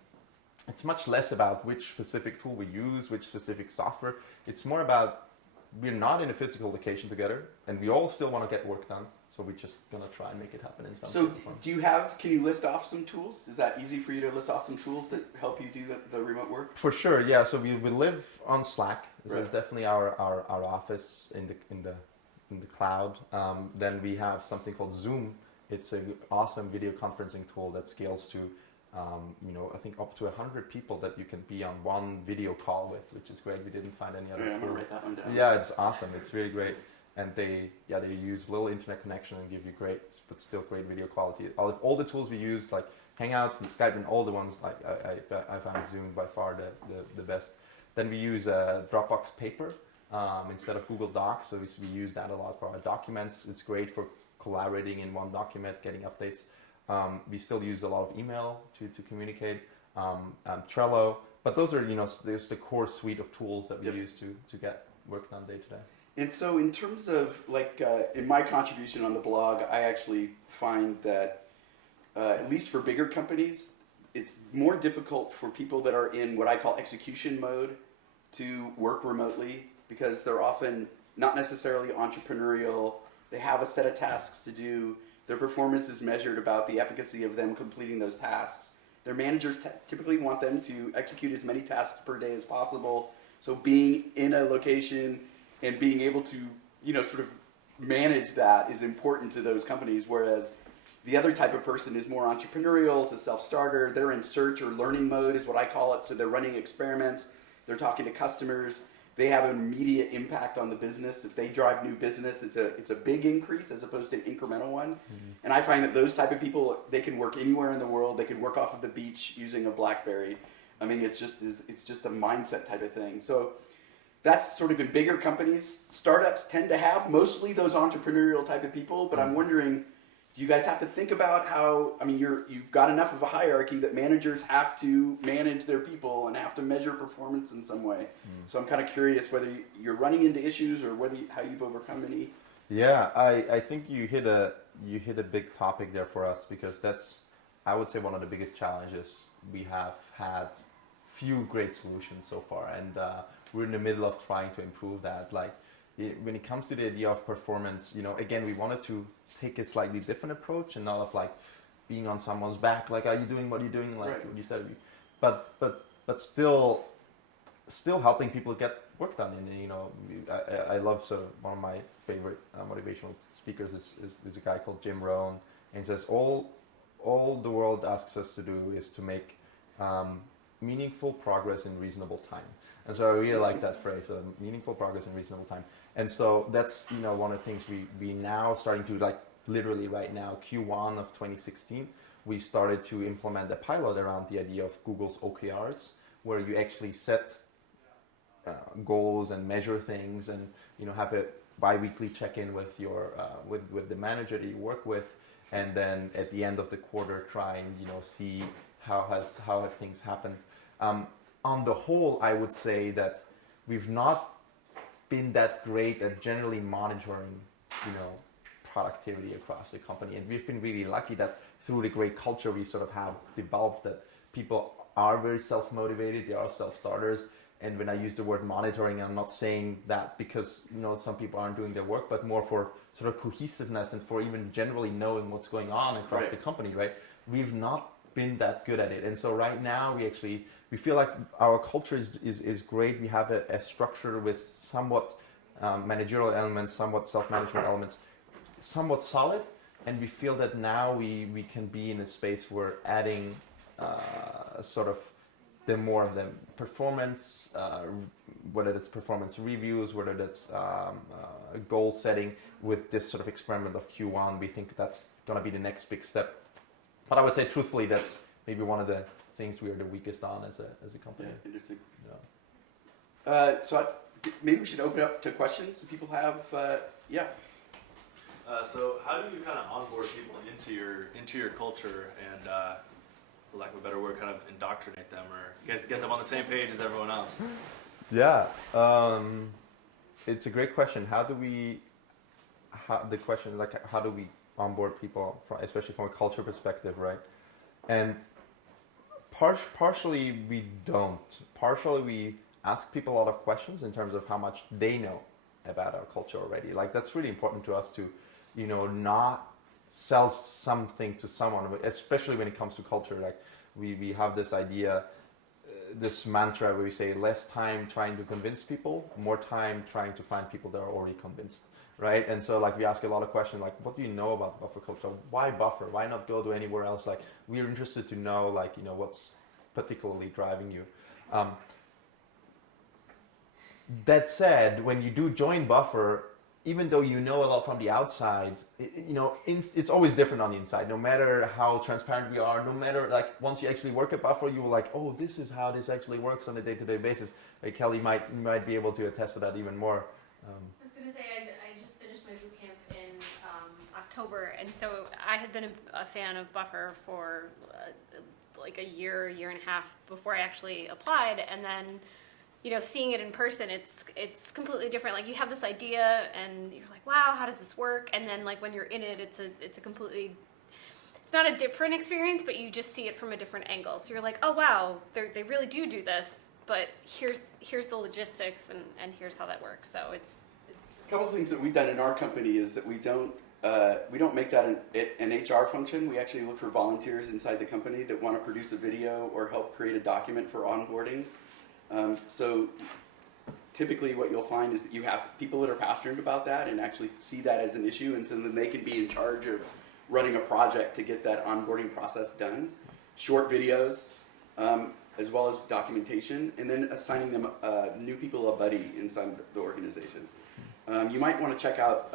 it's much less about which specific tool we use, which specific software. It's more about we're not in a physical location together, and we all still want to get work done. So we're just gonna try and make it happen in some. So can you list off some tools? Is that easy for you to list off some tools that help you do the remote work? For sure, yeah. So we live on Slack. This Right. is definitely our office in the cloud. Then we have something called Zoom. It's an awesome video conferencing tool that scales to, I think up to 100 people that you can be on one video call with, which is great. We didn't find any other. Yeah, I'm tool. gonna write that one down. Yeah, it's awesome. It's really great. And they use little internet connection and give you great, but still great video quality. All the tools we use, like Hangouts and Skype and all the ones, like I found Zoom by far the best. Then we use Dropbox Paper instead of Google Docs. So we use that a lot for our documents. It's great for collaborating in one document, getting updates. We still use a lot of email to communicate. Trello, but those are there's the core suite of tools that we use to get work done day to day. And so in terms of, like, in my contribution on the blog, I actually find that, at least for bigger companies, it's more difficult for people that are in what I call execution mode to work remotely because they're often not necessarily entrepreneurial. They have a set of tasks to do. Their performance is measured about the efficacy of them completing those tasks. Their managers typically want them to execute as many tasks per day as possible. So being in a location and being able to, sort of manage that is important to those companies, whereas the other type of person is more entrepreneurial, is a self-starter. They're in search or learning mode is what I call it. So they're running experiments. They're talking to customers. they have an immediate impact on the business. If they drive new business, it's a big increase as opposed to an incremental one. And I find that those type of people, they can work anywhere in the world. They can work off of the beach using a BlackBerry. I mean, it's just a mindset type of thing. So that's sort of in bigger companies. Startups tend to have mostly those entrepreneurial type of people, but I'm wondering, do you guys have to think about how, I mean, you've got enough of a hierarchy that managers have to manage their people and have to measure performance in some way. So I'm kind of curious whether you're running into issues or how you've overcome any. Yeah, I think you hit a big topic there for us, because that's, I would say, one of the biggest challenges. We have had few great solutions so far, and we're in the middle of trying to improve that. Like, when it comes to the idea of performance, again, we wanted to take a slightly different approach, and not of like being on someone's back, like, are you doing what you're doing, like what you said, but still helping people get work done. And I love, so one of my favorite motivational speakers is a guy called Jim Rohn, and he says all the world asks us to do is to make meaningful progress in reasonable time. And so I really like that phrase, meaningful progress in reasonable time. And so that's one of the things we now starting to, like, literally right now, Q1 of 2016, we started to implement a pilot around the idea of Google's OKRs, where you actually set goals and measure things, and have a bi-weekly check-in with your with the manager that you work with, and then at the end of the quarter try and see how have things happened. On the whole, I would say that we've not been that great at generally monitoring, productivity across the company. And we've been really lucky that through the great culture we sort of have developed, that people are very self-motivated, they are self-starters. And when I use the word monitoring, I'm not saying that because, some people aren't doing their work, but more for sort of cohesiveness and for even generally knowing what's going on across the company, right? We've not been that good at it. And so right now we feel like our culture is great. We have a structure with somewhat managerial elements, somewhat self-management elements, somewhat solid, and we feel that now we can be in a space where adding sort of the more of the performance, whether it's performance reviews, whether that's goal setting with this sort of experiment of Q1, we think that's going to be the next big step. But I would say truthfully, that's maybe one of the things we are the weakest on as a company. Yeah, interesting. Yeah. So maybe we should open up to questions if people have. So how do you kind of onboard people into your culture and, for lack of a better word, kind of indoctrinate them or get them on the same page as everyone else? Yeah, it's a great question. How do we onboard people, especially from a culture perspective, right? And partially we don't. Partially we ask people a lot of questions in terms of how much they know about our culture already. Like, that's really important to us to, not sell something to someone, especially when it comes to culture. Like, we have this idea, this mantra where we say less time trying to convince people, more time trying to find people that are already convinced, right? And so, like, we ask a lot of questions like, what do you know about buffer culture? Why buffer? Why not go to anywhere else? Like, we're interested to know, like, what's particularly driving you. That said, when you do join buffer, even though you know a lot from the outside, it's always different on the inside. No matter how transparent we are, no matter, like, once you actually work at buffer, you will like, oh, this is how this actually works on a day-to-day basis. Like, Kelly might be able to attest to that even more. I was going to say, I just finished my boot camp in October, and so I had been a fan of buffer for like a year and a half before I actually applied, and then seeing it in person, it's completely different. Like, you have this idea and you're like, wow, how does this work? And then, like, when you're in it, it's a completely, it's not a different experience, but you just see it from a different angle. So you're like, oh wow, they really do this, but here's the logistics and here's how that works. So it's A couple of things that we've done in our company is that we don't make that an HR function. We actually look for volunteers inside the company that want to produce a video or help create a document for onboarding. So typically what you'll find is that you have people that are passionate about that and actually see that as an issue, and so then they can be in charge of running a project to get that onboarding process done. Short videos. as well as documentation, and then assigning them new people a buddy inside the organization. You might want to check out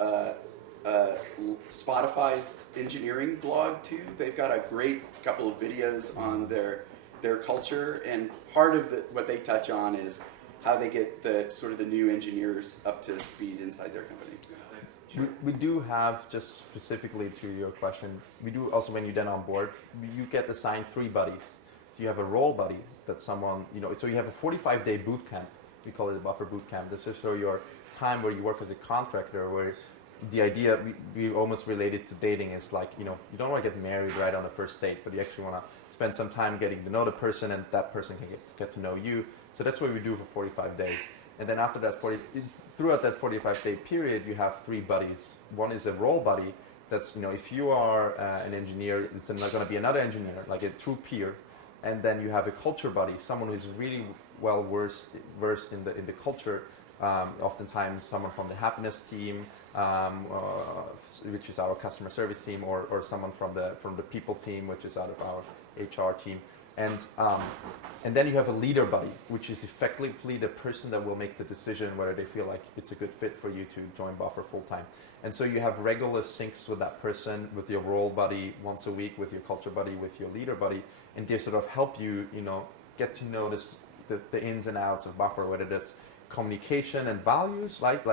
Spotify's engineering blog too. They've got a great couple of videos on their culture, and part of what they touch on is how they get the sort of the new engineers up to speed inside their company. We do have, just specifically to your question, we do also, when you then on board, you get assigned 3 buddies. So you have a role buddy, that's someone, so you have a 45-day boot camp. We call it a buffer boot camp. This is so your time where you work as a contractor, where the idea, we almost related to dating, is like, you don't want to get married right on the first date, but you actually want to spend some time getting to know the person, and that person can get to know you. So that's what we do for 45 days. And then after that, throughout that 45-day period, you have 3 buddies. One is a role buddy. That's, if you are an engineer, it's not going to be another engineer, like a true peer. And then you have a culture buddy, someone who's really well versed in the culture. Oftentimes, someone from the happiness team, which is our customer service team, or someone from the people team, which is out of our HR team. And then you have a leader buddy, which is effectively the person that will make the decision whether they feel like it's a good fit for you to join Buffer full time. And so you have regular syncs with that person, with your role buddy once a week, with your culture buddy, with your leader buddy, and they sort of help you, get to know the ins and outs of Buffer, whether that's communication and values, like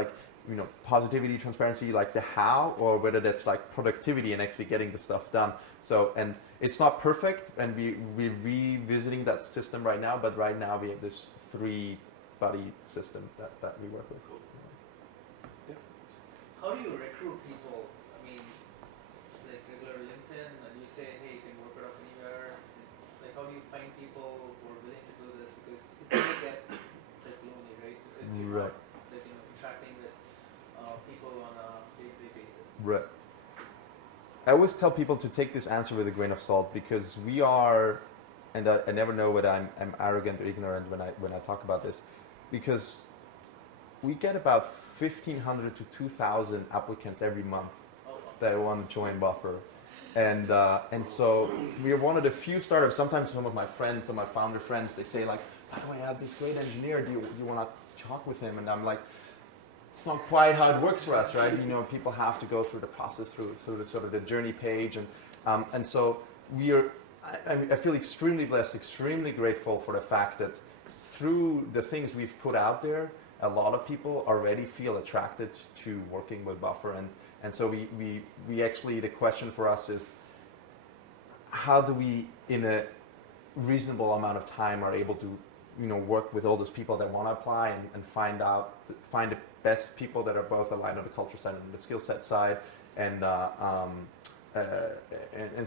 positivity, transparency, like the how, or whether that's like productivity and actually getting the stuff done. So, and it's not perfect, and we're revisiting that system right now, but right now we have this 3 buddy system that we work with. Yeah. How do you recruit people? I mean, it's like regular LinkedIn, and you say, hey, you can work it up anywhere. Like, how do you find people who are willing to do this? Because it may get like lonely, right? If you're Right. not, like, interacting with people on a day-to-day basis. Right. I always tell people to take this answer with a grain of salt, because we are, and I never know whether I'm arrogant or ignorant when I talk about this, because we get about 1,500 to 2,000 applicants every month that want to join Buffer. And so we are one of the few startups. Sometimes some of my friends, some of my founder friends, they say like, by the way, I have this great engineer, do you want to talk with him? And I'm like, it's not quite how it works for us, right? People have to go through the process, through the sort of the journey page, and so we are. I feel extremely blessed, extremely grateful for the fact that through the things we've put out there, a lot of people already feel attracted to working with Buffer, and so we actually, the question for us is, how do we, in a reasonable amount of time, are able to work with all those people that want to apply and find the best people that are both aligned on the culture side and the skill set side, and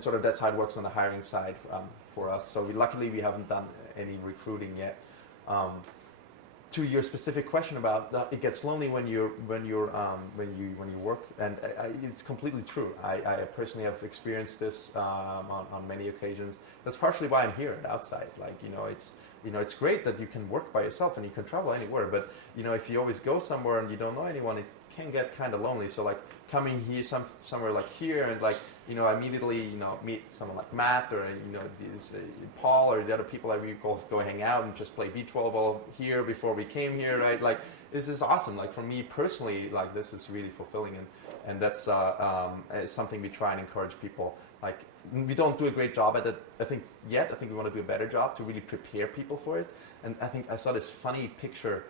sort of that's how it works on the hiring side for us. So luckily we haven't done any recruiting yet. To your specific question about that, it gets lonely when you work, and it's completely true. I personally have experienced this on many occasions. That's partially why I'm here at Outsite. Like it's great that you can work by yourself and you can travel anywhere, but if you always go somewhere and you don't know anyone, it can get kind of lonely. So like coming here somewhere like here, and like I immediately meet someone like Matt, or Paul, or the other people that we go hang out and just play beach volleyball here before we came here, right? Like this is awesome. Like for me personally, like this is really fulfilling, and that's something we try and encourage people. Like we don't do a great job at it, I think we want to do a better job to really prepare people for it. And I think I saw this funny picture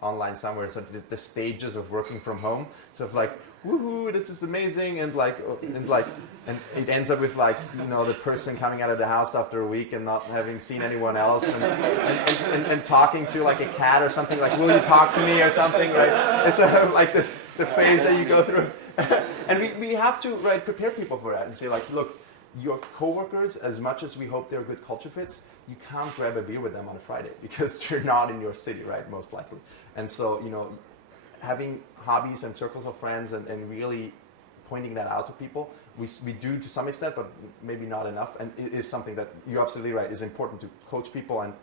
online somewhere, so the stages of working from home. So it's like, woohoo, this is amazing, and it ends up with like the person coming out of the house after a week and not having seen anyone else, and talking to like a cat or something, like, will you talk to me or something, right? It's sort of like the phase that you go through. And we have to prepare people for that and say like, look, your coworkers, as much as we hope they're good culture fits, you can't grab a beer with them on a Friday because they're not in your city, right? Most likely. And so, having hobbies and circles of friends and really pointing that out to people, we do to some extent, but maybe not enough. And it is something that you're absolutely right, is important to coach people and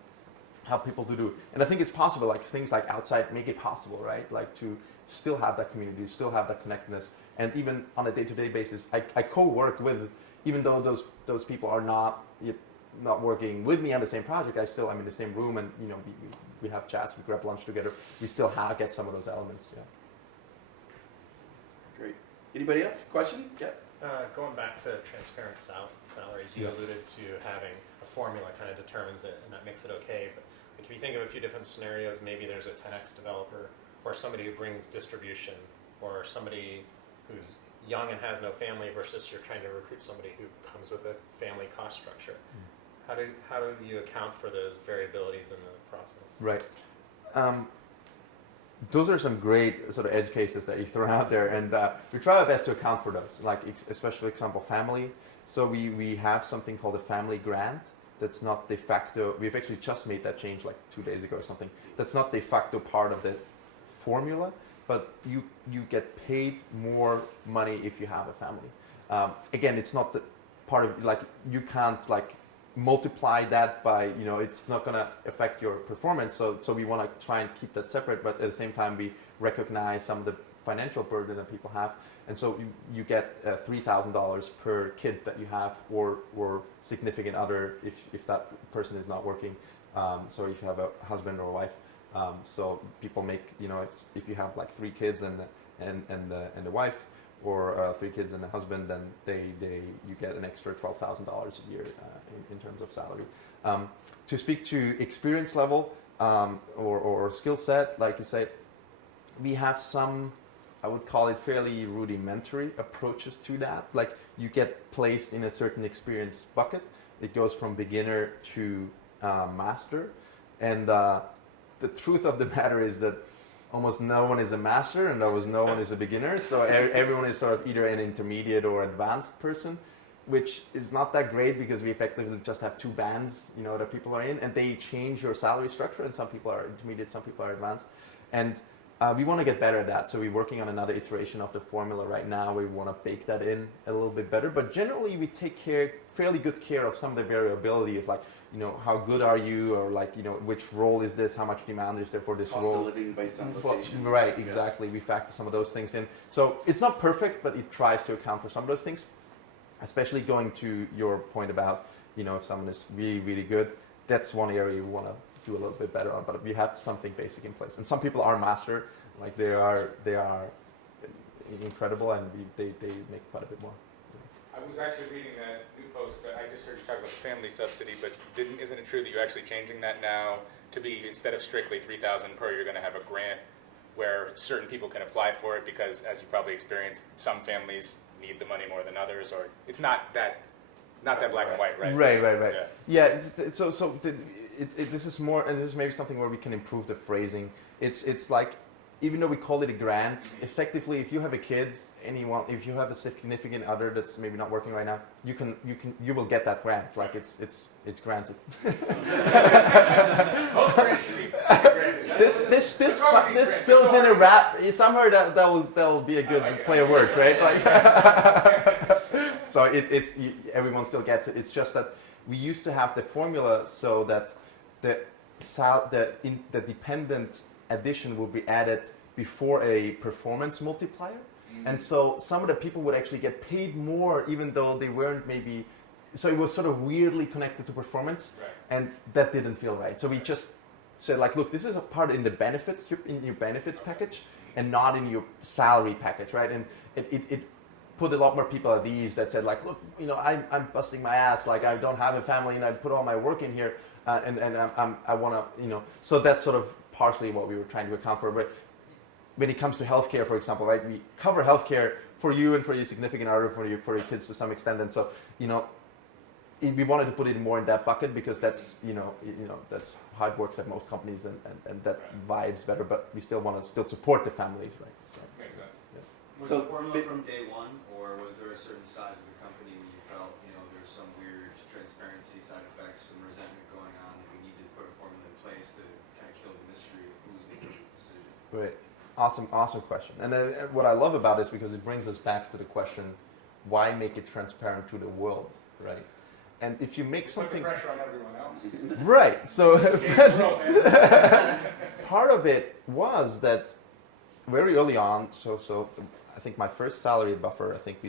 help people to do. And I think it's possible, like things like Outsite make it possible, right? Like to still have that community, still have that connectedness. And even on a day-to-day basis, I co-work with, even though those people are not not working with me on the same project, I'm in the same room, and we have chats, we grab lunch together. We still get some of those elements. Yeah. Great. Anybody else? Question? Yeah. Going back to transparent salaries, you alluded to having a formula kind of determines it, and that makes it okay. But like, if you think of a few different scenarios, maybe there's a 10x developer, or somebody who brings distribution, or somebody who's young and has no family versus you're trying to recruit somebody who comes with a family cost structure. How do you account for those variabilities in the process? Right. Those are some great sort of edge cases that you throw out there, and we try our best to account for those, like especially example family. So we have something called a family grant that's not de facto. We've actually just made that change like 2 days ago or something. That's not de facto part of the formula, but you get paid more money if you have a family. Again, it's not the part of, like, you can't like multiply that by, it's not going to affect your performance. So we want to try and keep that separate, but at the same time we recognize some of the financial burden that people have. And so you get $3,000 per kid that you have, or significant other if that person is not working. So if you have a husband or a wife. So people make, if you have like 3 kids and a wife, or 3 kids and a husband, then you get an extra $12,000 a year in terms of salary. To speak to experience level or skill set, like you say, we have some, I would call it fairly rudimentary approaches to that. Like, you get placed in a certain experience bucket. It goes from beginner to master, and the truth of the matter is that almost no one is a master and almost no one is a beginner. So everyone is sort of either an intermediate or advanced person, which is not that great because we effectively just have 2 bands, that people are in, and they change your salary structure, and some people are intermediate, some people are advanced. And we want to get better at that. So we're working on another iteration of the formula right now. We want to bake that in a little bit better. But generally, we take fairly good care of some of the variability. It's like, how good are you, or like, which role is this? How much demand is there for this Cost role? of living based on location. Right, exactly. We factor some of those things in. So it's not perfect, but it tries to account for some of those things. Especially going to your point about, if someone is really, really good, that's one area you want to do a little bit better on. But we have something basic in place. And some people are master, like they are incredible, and they make quite a bit more. I was actually reading that new post that I just heard you talk about family subsidy, but isn't it true that you're actually changing that now to be, instead of strictly $3,000 per, you're going to have a grant where certain people can apply for it, because, as you probably experienced, some families need the money more than others, or it's not that black and white, right? Right. Yeah. This is more, and this is maybe something where we can improve the phrasing. It's like, even though we call it a grant, effectively, if you have a kid, if you have a significant other that's maybe not working right now, you will get that grant. Like, it's granted. Most grants should be granted. This fills in a wrap. Somehow that will be a good play of words, right? Like, so everyone still gets it. It's just that we used to have the formula so that the dependent addition would be added before a performance multiplier. And so some of the people would actually get paid more even though they weren't maybe, so it was sort of weirdly connected to performance, and that didn't feel right. So we just said, like, look, this is a part in the benefits, in your benefits package, and not in your salary package, right? And it put a lot more people at ease that said, like, look, I'm busting my ass, like, I don't have a family and I put all my work in here, and I want to, so that's sort of partially what we were trying to account for. But when it comes to healthcare, for example, right, we cover healthcare for you and for your significant other, for your kids to some extent, and so we wanted to put it more in that bucket because that's that's how it works at most companies, and that vibes better. But we still want to support the families, right? So makes sense. Yeah. Was the formula from day one, or was there a certain size of the company where you felt there's some weird transparency side effects, some resentment going on, and we needed to put a formula in place to kind of kill the mystery of who's making this decision? Right. Awesome question. And then what I love about it is because it brings us back to the question, why make it transparent to the world, right? And if you make something... Put the pressure on everyone else. Right. So part of it was that very early on, so I think my first salary at Buffer, I think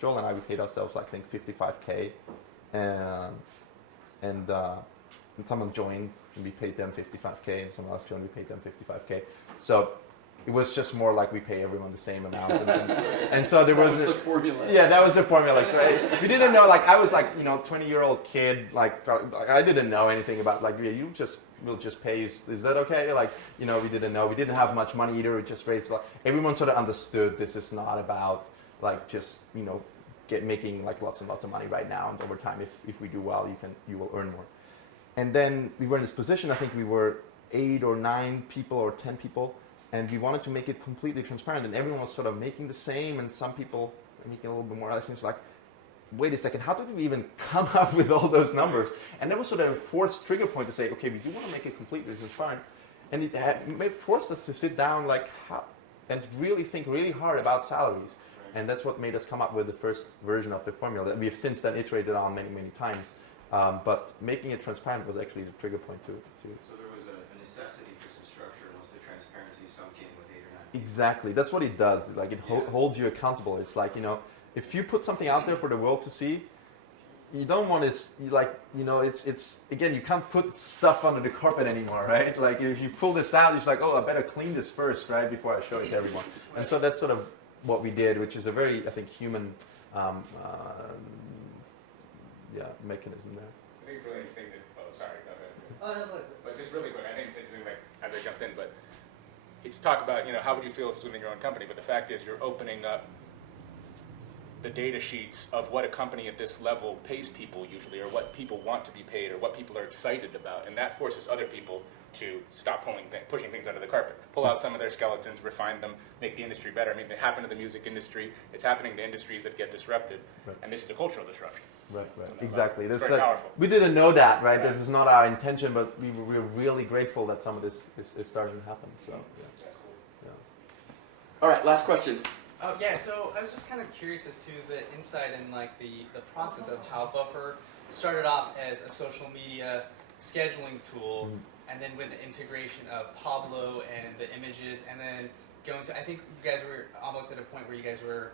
Joel and I, we paid ourselves, I think, $55K and someone joined, and we paid them $55K, and someone else joined, we paid them $55K. So it was just more like we pay everyone the same amount. And so there was the formula. Yeah, that was the formula, right? We didn't know, like, I was like, 20-year-old kid, like, I didn't know anything about, like, yeah, we'll just pay, is that okay? Like, we didn't know. We didn't have much money either. We just raised, like, everyone sort of understood this is not about, like, just, making, like, lots and lots of money right now, and over time, if we do well, you will earn more. And then we were in this position, I think we were 8 or 9 people or 10 people, and we wanted to make it completely transparent, and everyone was sort of making the same, and some people were making a little bit more. I was like, wait a second, how did we even come up with all those numbers? And that was sort of a forced trigger point to say, okay, we do want to make it completely transparent. And it forced us to sit down and really think really hard about salaries. And that's what made us come up with the first version of the formula that we've since then iterated on many, many times. But making it transparent was actually the trigger point to. So there was a necessity for some structure, and was the transparency sunk in with 8 or 9 people? Exactly. That's what it does. Like, it holds you accountable. It's like, if you put something out there for the world to see, you don't want to, it's again, you can't put stuff under the carpet anymore, right? Like, if you pull this out, it's like, oh, I better clean this first, right, before I show it to everyone. And so that's sort of what we did, which is a very, I think, human mechanism there. I think it's really interesting that, sorry, go ahead. Oh, no, But just really quick, I think it's interesting, like, as I jumped in, but it's talk about, how would you feel if it's within your own company? But the fact is, you're opening up the data sheets of what a company at this level pays people usually, or what people want to be paid, or what people are excited about, and that forces other people to stop pushing things under the carpet, pull out some of their skeletons, refine them, make the industry better. I mean, it happened to the music industry. It's happening to industries that get disrupted, and this is a cultural disruption. Right. Exactly. It's very powerful. We didn't know that, right? This is not our intention, but we're really grateful that some of this is starting to happen. So, That's cool. All right, last question. Oh yeah, so I was just kind of curious as to the insight and like the process of how Buffer started off as a social media scheduling tool, and then with the integration of Pablo and the images, and then going to, I think you guys were almost at a point where you guys were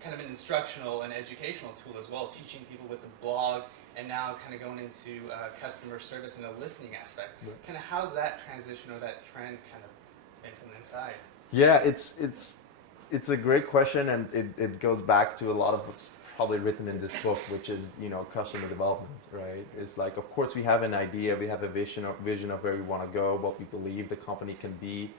kind of an instructional and educational tool as well, teaching people with the blog, and now kind of going into customer service and the listening aspect. Kind of how's that transition or that trend kind of been from the inside? Yeah, it's a great question, and it goes back to a lot of what's probably written in this book, which is, customer development, right? It's like, of course, we have an idea, we have a vision of where we want to go, what we believe the company can be,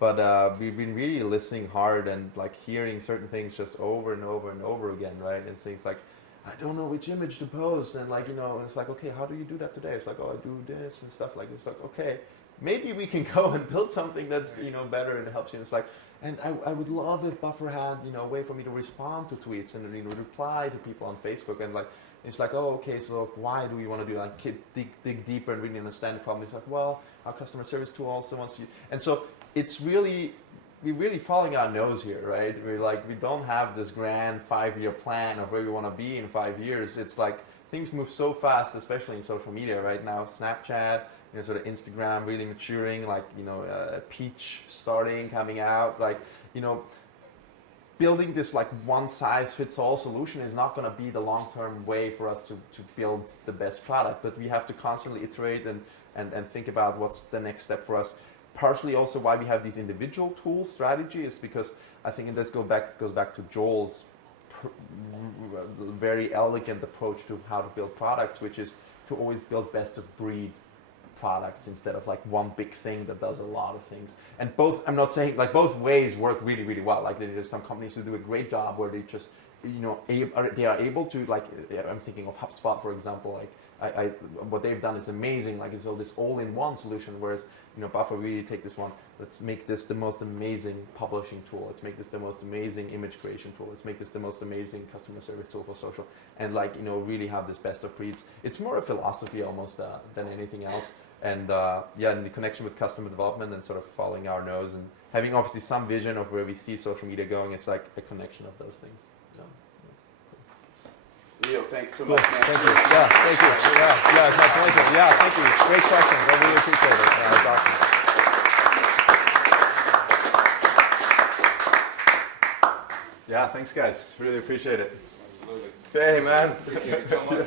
but we've been really listening hard and like hearing certain things just over and over and over again, right? And things like, I don't know which image to post, and like, and it's like, okay, how do you do that today? It's like, oh, I do this and stuff. Like, it's like, okay, maybe we can go and build something that's better and helps you. And it's like, and I would love if Buffer had a way for me to respond to tweets and reply to people on Facebook, and like, it's like, oh, okay, so look, why do we want to do that? Like, dig deeper and really understand the problem. It's like, well, our customer service tool also wants to, and so it's really, we're really following our nose here, right? We're like, we don't have this grand 5-year plan of where we want to be in 5 years. It's like things move so fast, especially in social media right now. Snapchat, sort of Instagram really maturing, like, Peach coming out, like, building this like one-size-fits-all solution is not going to be the long-term way for us to build the best product, but we have to constantly iterate and think about what's the next step for us. Partially also why we have these individual tool strategy is because I think, and this goes back to Joel's very elegant approach to how to build products, which is to always build best of breed products instead of like one big thing that does a lot of things. And both, I'm not saying, like, both ways work really, really well. Like, there's some companies who do a great job where they just, they are able to, like, I'm thinking of HubSpot, for example. Like, what they've done is amazing. Like, it's all this all-in-one solution, whereas, Buffer really take this one, let's make this the most amazing publishing tool. Let's make this the most amazing image creation tool. Let's make this the most amazing customer service tool for social. And like, really have this best of breeds. It's more a philosophy almost than anything else. And and the connection with customer development and sort of following our nose and having obviously some vision of where we see social media going. It's like a connection of those things. So, Leo, thanks so much, man. Thank you. Yeah, thank you. Yeah, it's my pleasure. Yeah, thank you. Great questions. I really appreciate it. Yeah, that's awesome. Yeah, thanks, guys. Really appreciate it. Absolutely. Hey, man. Appreciate it so much.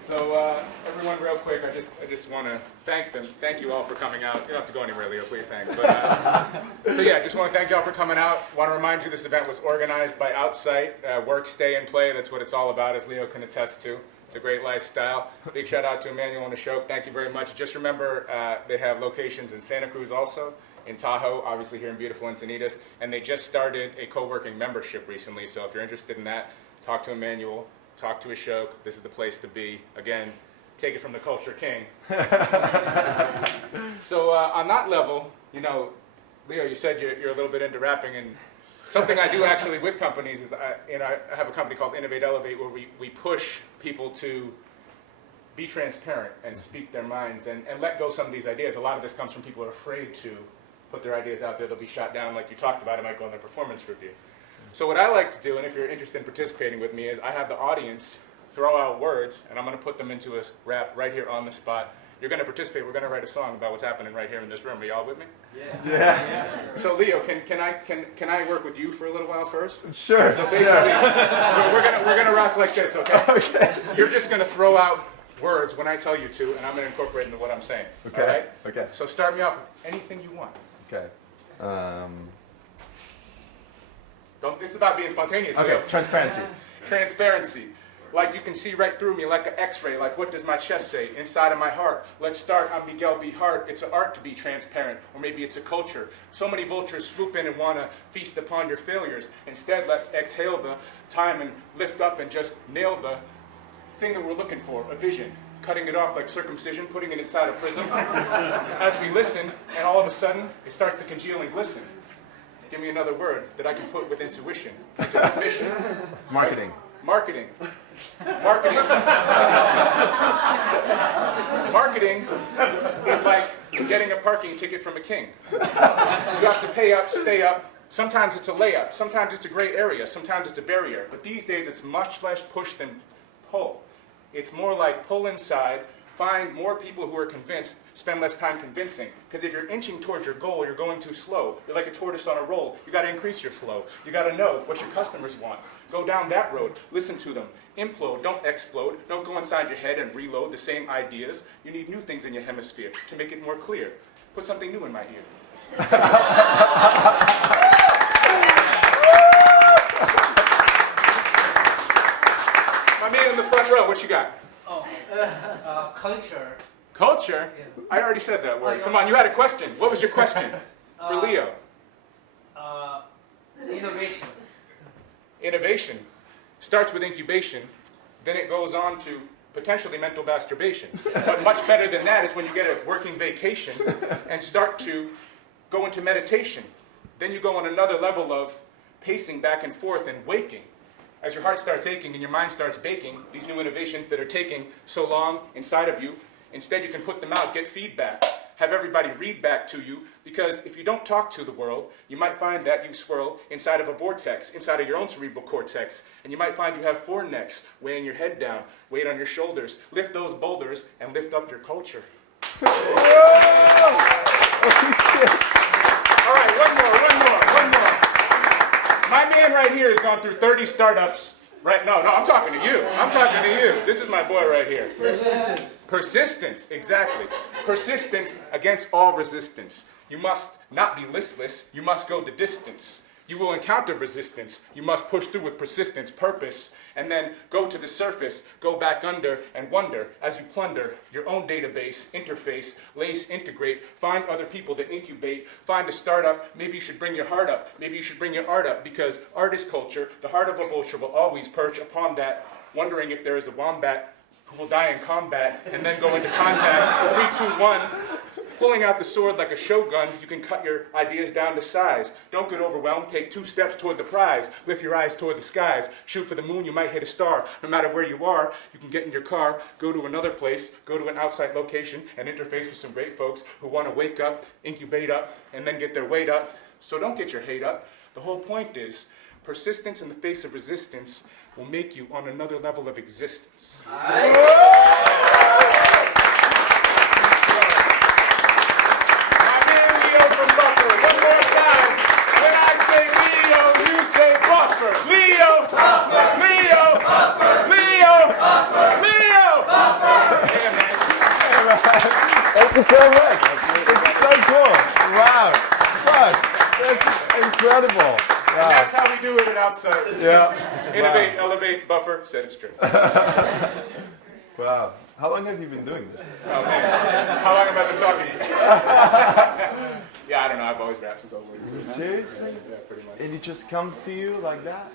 So, everyone, real quick, I just want to thank you all for coming out. You don't have to go anywhere, Leo, please hang. But, so yeah, just want to thank you all for coming out. Want to remind you this event was organized by Outsite. Work, stay, and play. That's what it's all about, as Leo can attest to. It's a great lifestyle. Big shout out to Emmanuel and Ashok. Thank you very much. Just remember, they have locations in Santa Cruz also, in Tahoe, obviously here in beautiful Encinitas, and they just started a co-working membership recently. So if you're interested in that, talk to Emmanuel, talk to Ashok. This is the place to be. Again, take it from the culture king. So on that level, you know, Leo, you said you're a little bit into rapping, and something I do actually with companies is I have a company called Innovate Elevate where we push people to be transparent and speak their minds and let go some of these ideas. A lot of this comes from people who are afraid to put their ideas out there. They'll be shot down, like you talked about. It might go in their performance review. So what I like to do, and if you're interested in participating with me, is I have the audience throw out words, and I'm going to put them into a rap right here on the spot. You're going to participate. We're going to write a song about what's happening right here in this room. Are y'all with me? Yeah. So Leo, can I work with you for a little while first? Sure. So basically, we're gonna rock like this, okay? Okay. You're just gonna throw out words when I tell you to, and I'm gonna incorporate into what I'm saying. Okay. All right? Okay. So start me off with anything you want. Okay. This is about being spontaneous. Okay. Leo. Transparency. Transparency. Like you can see right through me, like an X-ray. Like what does my chest say? Inside of my heart. Let's start. I'm Miguel B. Hart. It's an art to be transparent, or maybe it's a culture. So many vultures swoop in and want to feast upon your failures. Instead, let's exhale the time and lift up and just nail the thing that we're looking for, a vision. Cutting it off like circumcision, putting it inside a prism. As we listen, and all of a sudden, it starts to congeal and glisten. Give me another word that I can put with intuition into this mission. Marketing. Marketing. Marketing. Marketing is like getting a parking ticket from a king. You have to pay up, stay up. Sometimes it's a layup. Sometimes it's a gray area. Sometimes it's a barrier. But these days it's much less push than pull. It's more like pull inside, find more people who are convinced, spend less time convincing. Because if you're inching towards your goal, you're going too slow. You're like a tortoise on a roll. You got to increase your flow. You got to know what your customers want. Go down that road. Listen to them. Implode. Don't explode. Don't go inside your head and reload the same ideas. You need new things in your hemisphere to make it more clear. Put something new in my ear. My man in the front row, what you got? Culture. Culture? Yeah. I already said that word. yeah. Come on, you had a question. What was your question for Leo? Innovation. Innovation starts with incubation, then it goes on to potentially mental masturbation. But much better than that is when you get a working vacation and start to go into meditation. Then you go on another level of pacing back and forth and waking. As your heart starts aching and your mind starts baking, these new innovations that are taking so long inside of you, instead you can put them out, get feedback, have everybody read back to you, because if you don't talk to the world, you might find that you swirl inside of a vortex, inside of your own cerebral cortex, and you might find you have four necks, weighing your head down, weight on your shoulders. Lift those boulders and lift up your culture. All right, one more. My man right here has gone through 30 startups. Right? No, I'm talking to you. This is my boy right here. Persistence, exactly. Persistence against all resistance. You must not be listless. You must go the distance. You will encounter resistance. You must push through with persistence, purpose, and then go to the surface, go back under, and wonder as you plunder your own database, interface, lace, integrate, find other people to incubate, find a startup. Maybe you should bring your heart up. Maybe you should bring your art up, because art is culture. The heart of a vulture will always perch upon that, wondering if there is a wombat who will die in combat and then go into contact. 3, 2, 1. Pulling out the sword like a shogun, you can cut your ideas down to size. Don't get overwhelmed. Take 2 steps toward the prize. Lift your eyes toward the skies. Shoot for the moon, you might hit a star. No matter where you are, you can get in your car, go to another place, go to an outside location, and interface with some great folks who want to wake up, incubate up, and then get their weight up. So don't get your hate up. The whole point is, persistence in the face of resistance will make you on another level of existence. Leo, Leo, so much. It's so cool. Wow. Fuck. That's incredible. And Wow. that's how we do it at Outsite. Yeah. Innovate, elevate, buffer, set it straight. Wow. How long have you been doing this? Oh, man. How long have I been talking? Yeah, I don't know. I've always rapped since I was a little kid. Seriously? Yeah, pretty much. And it just comes to you like that?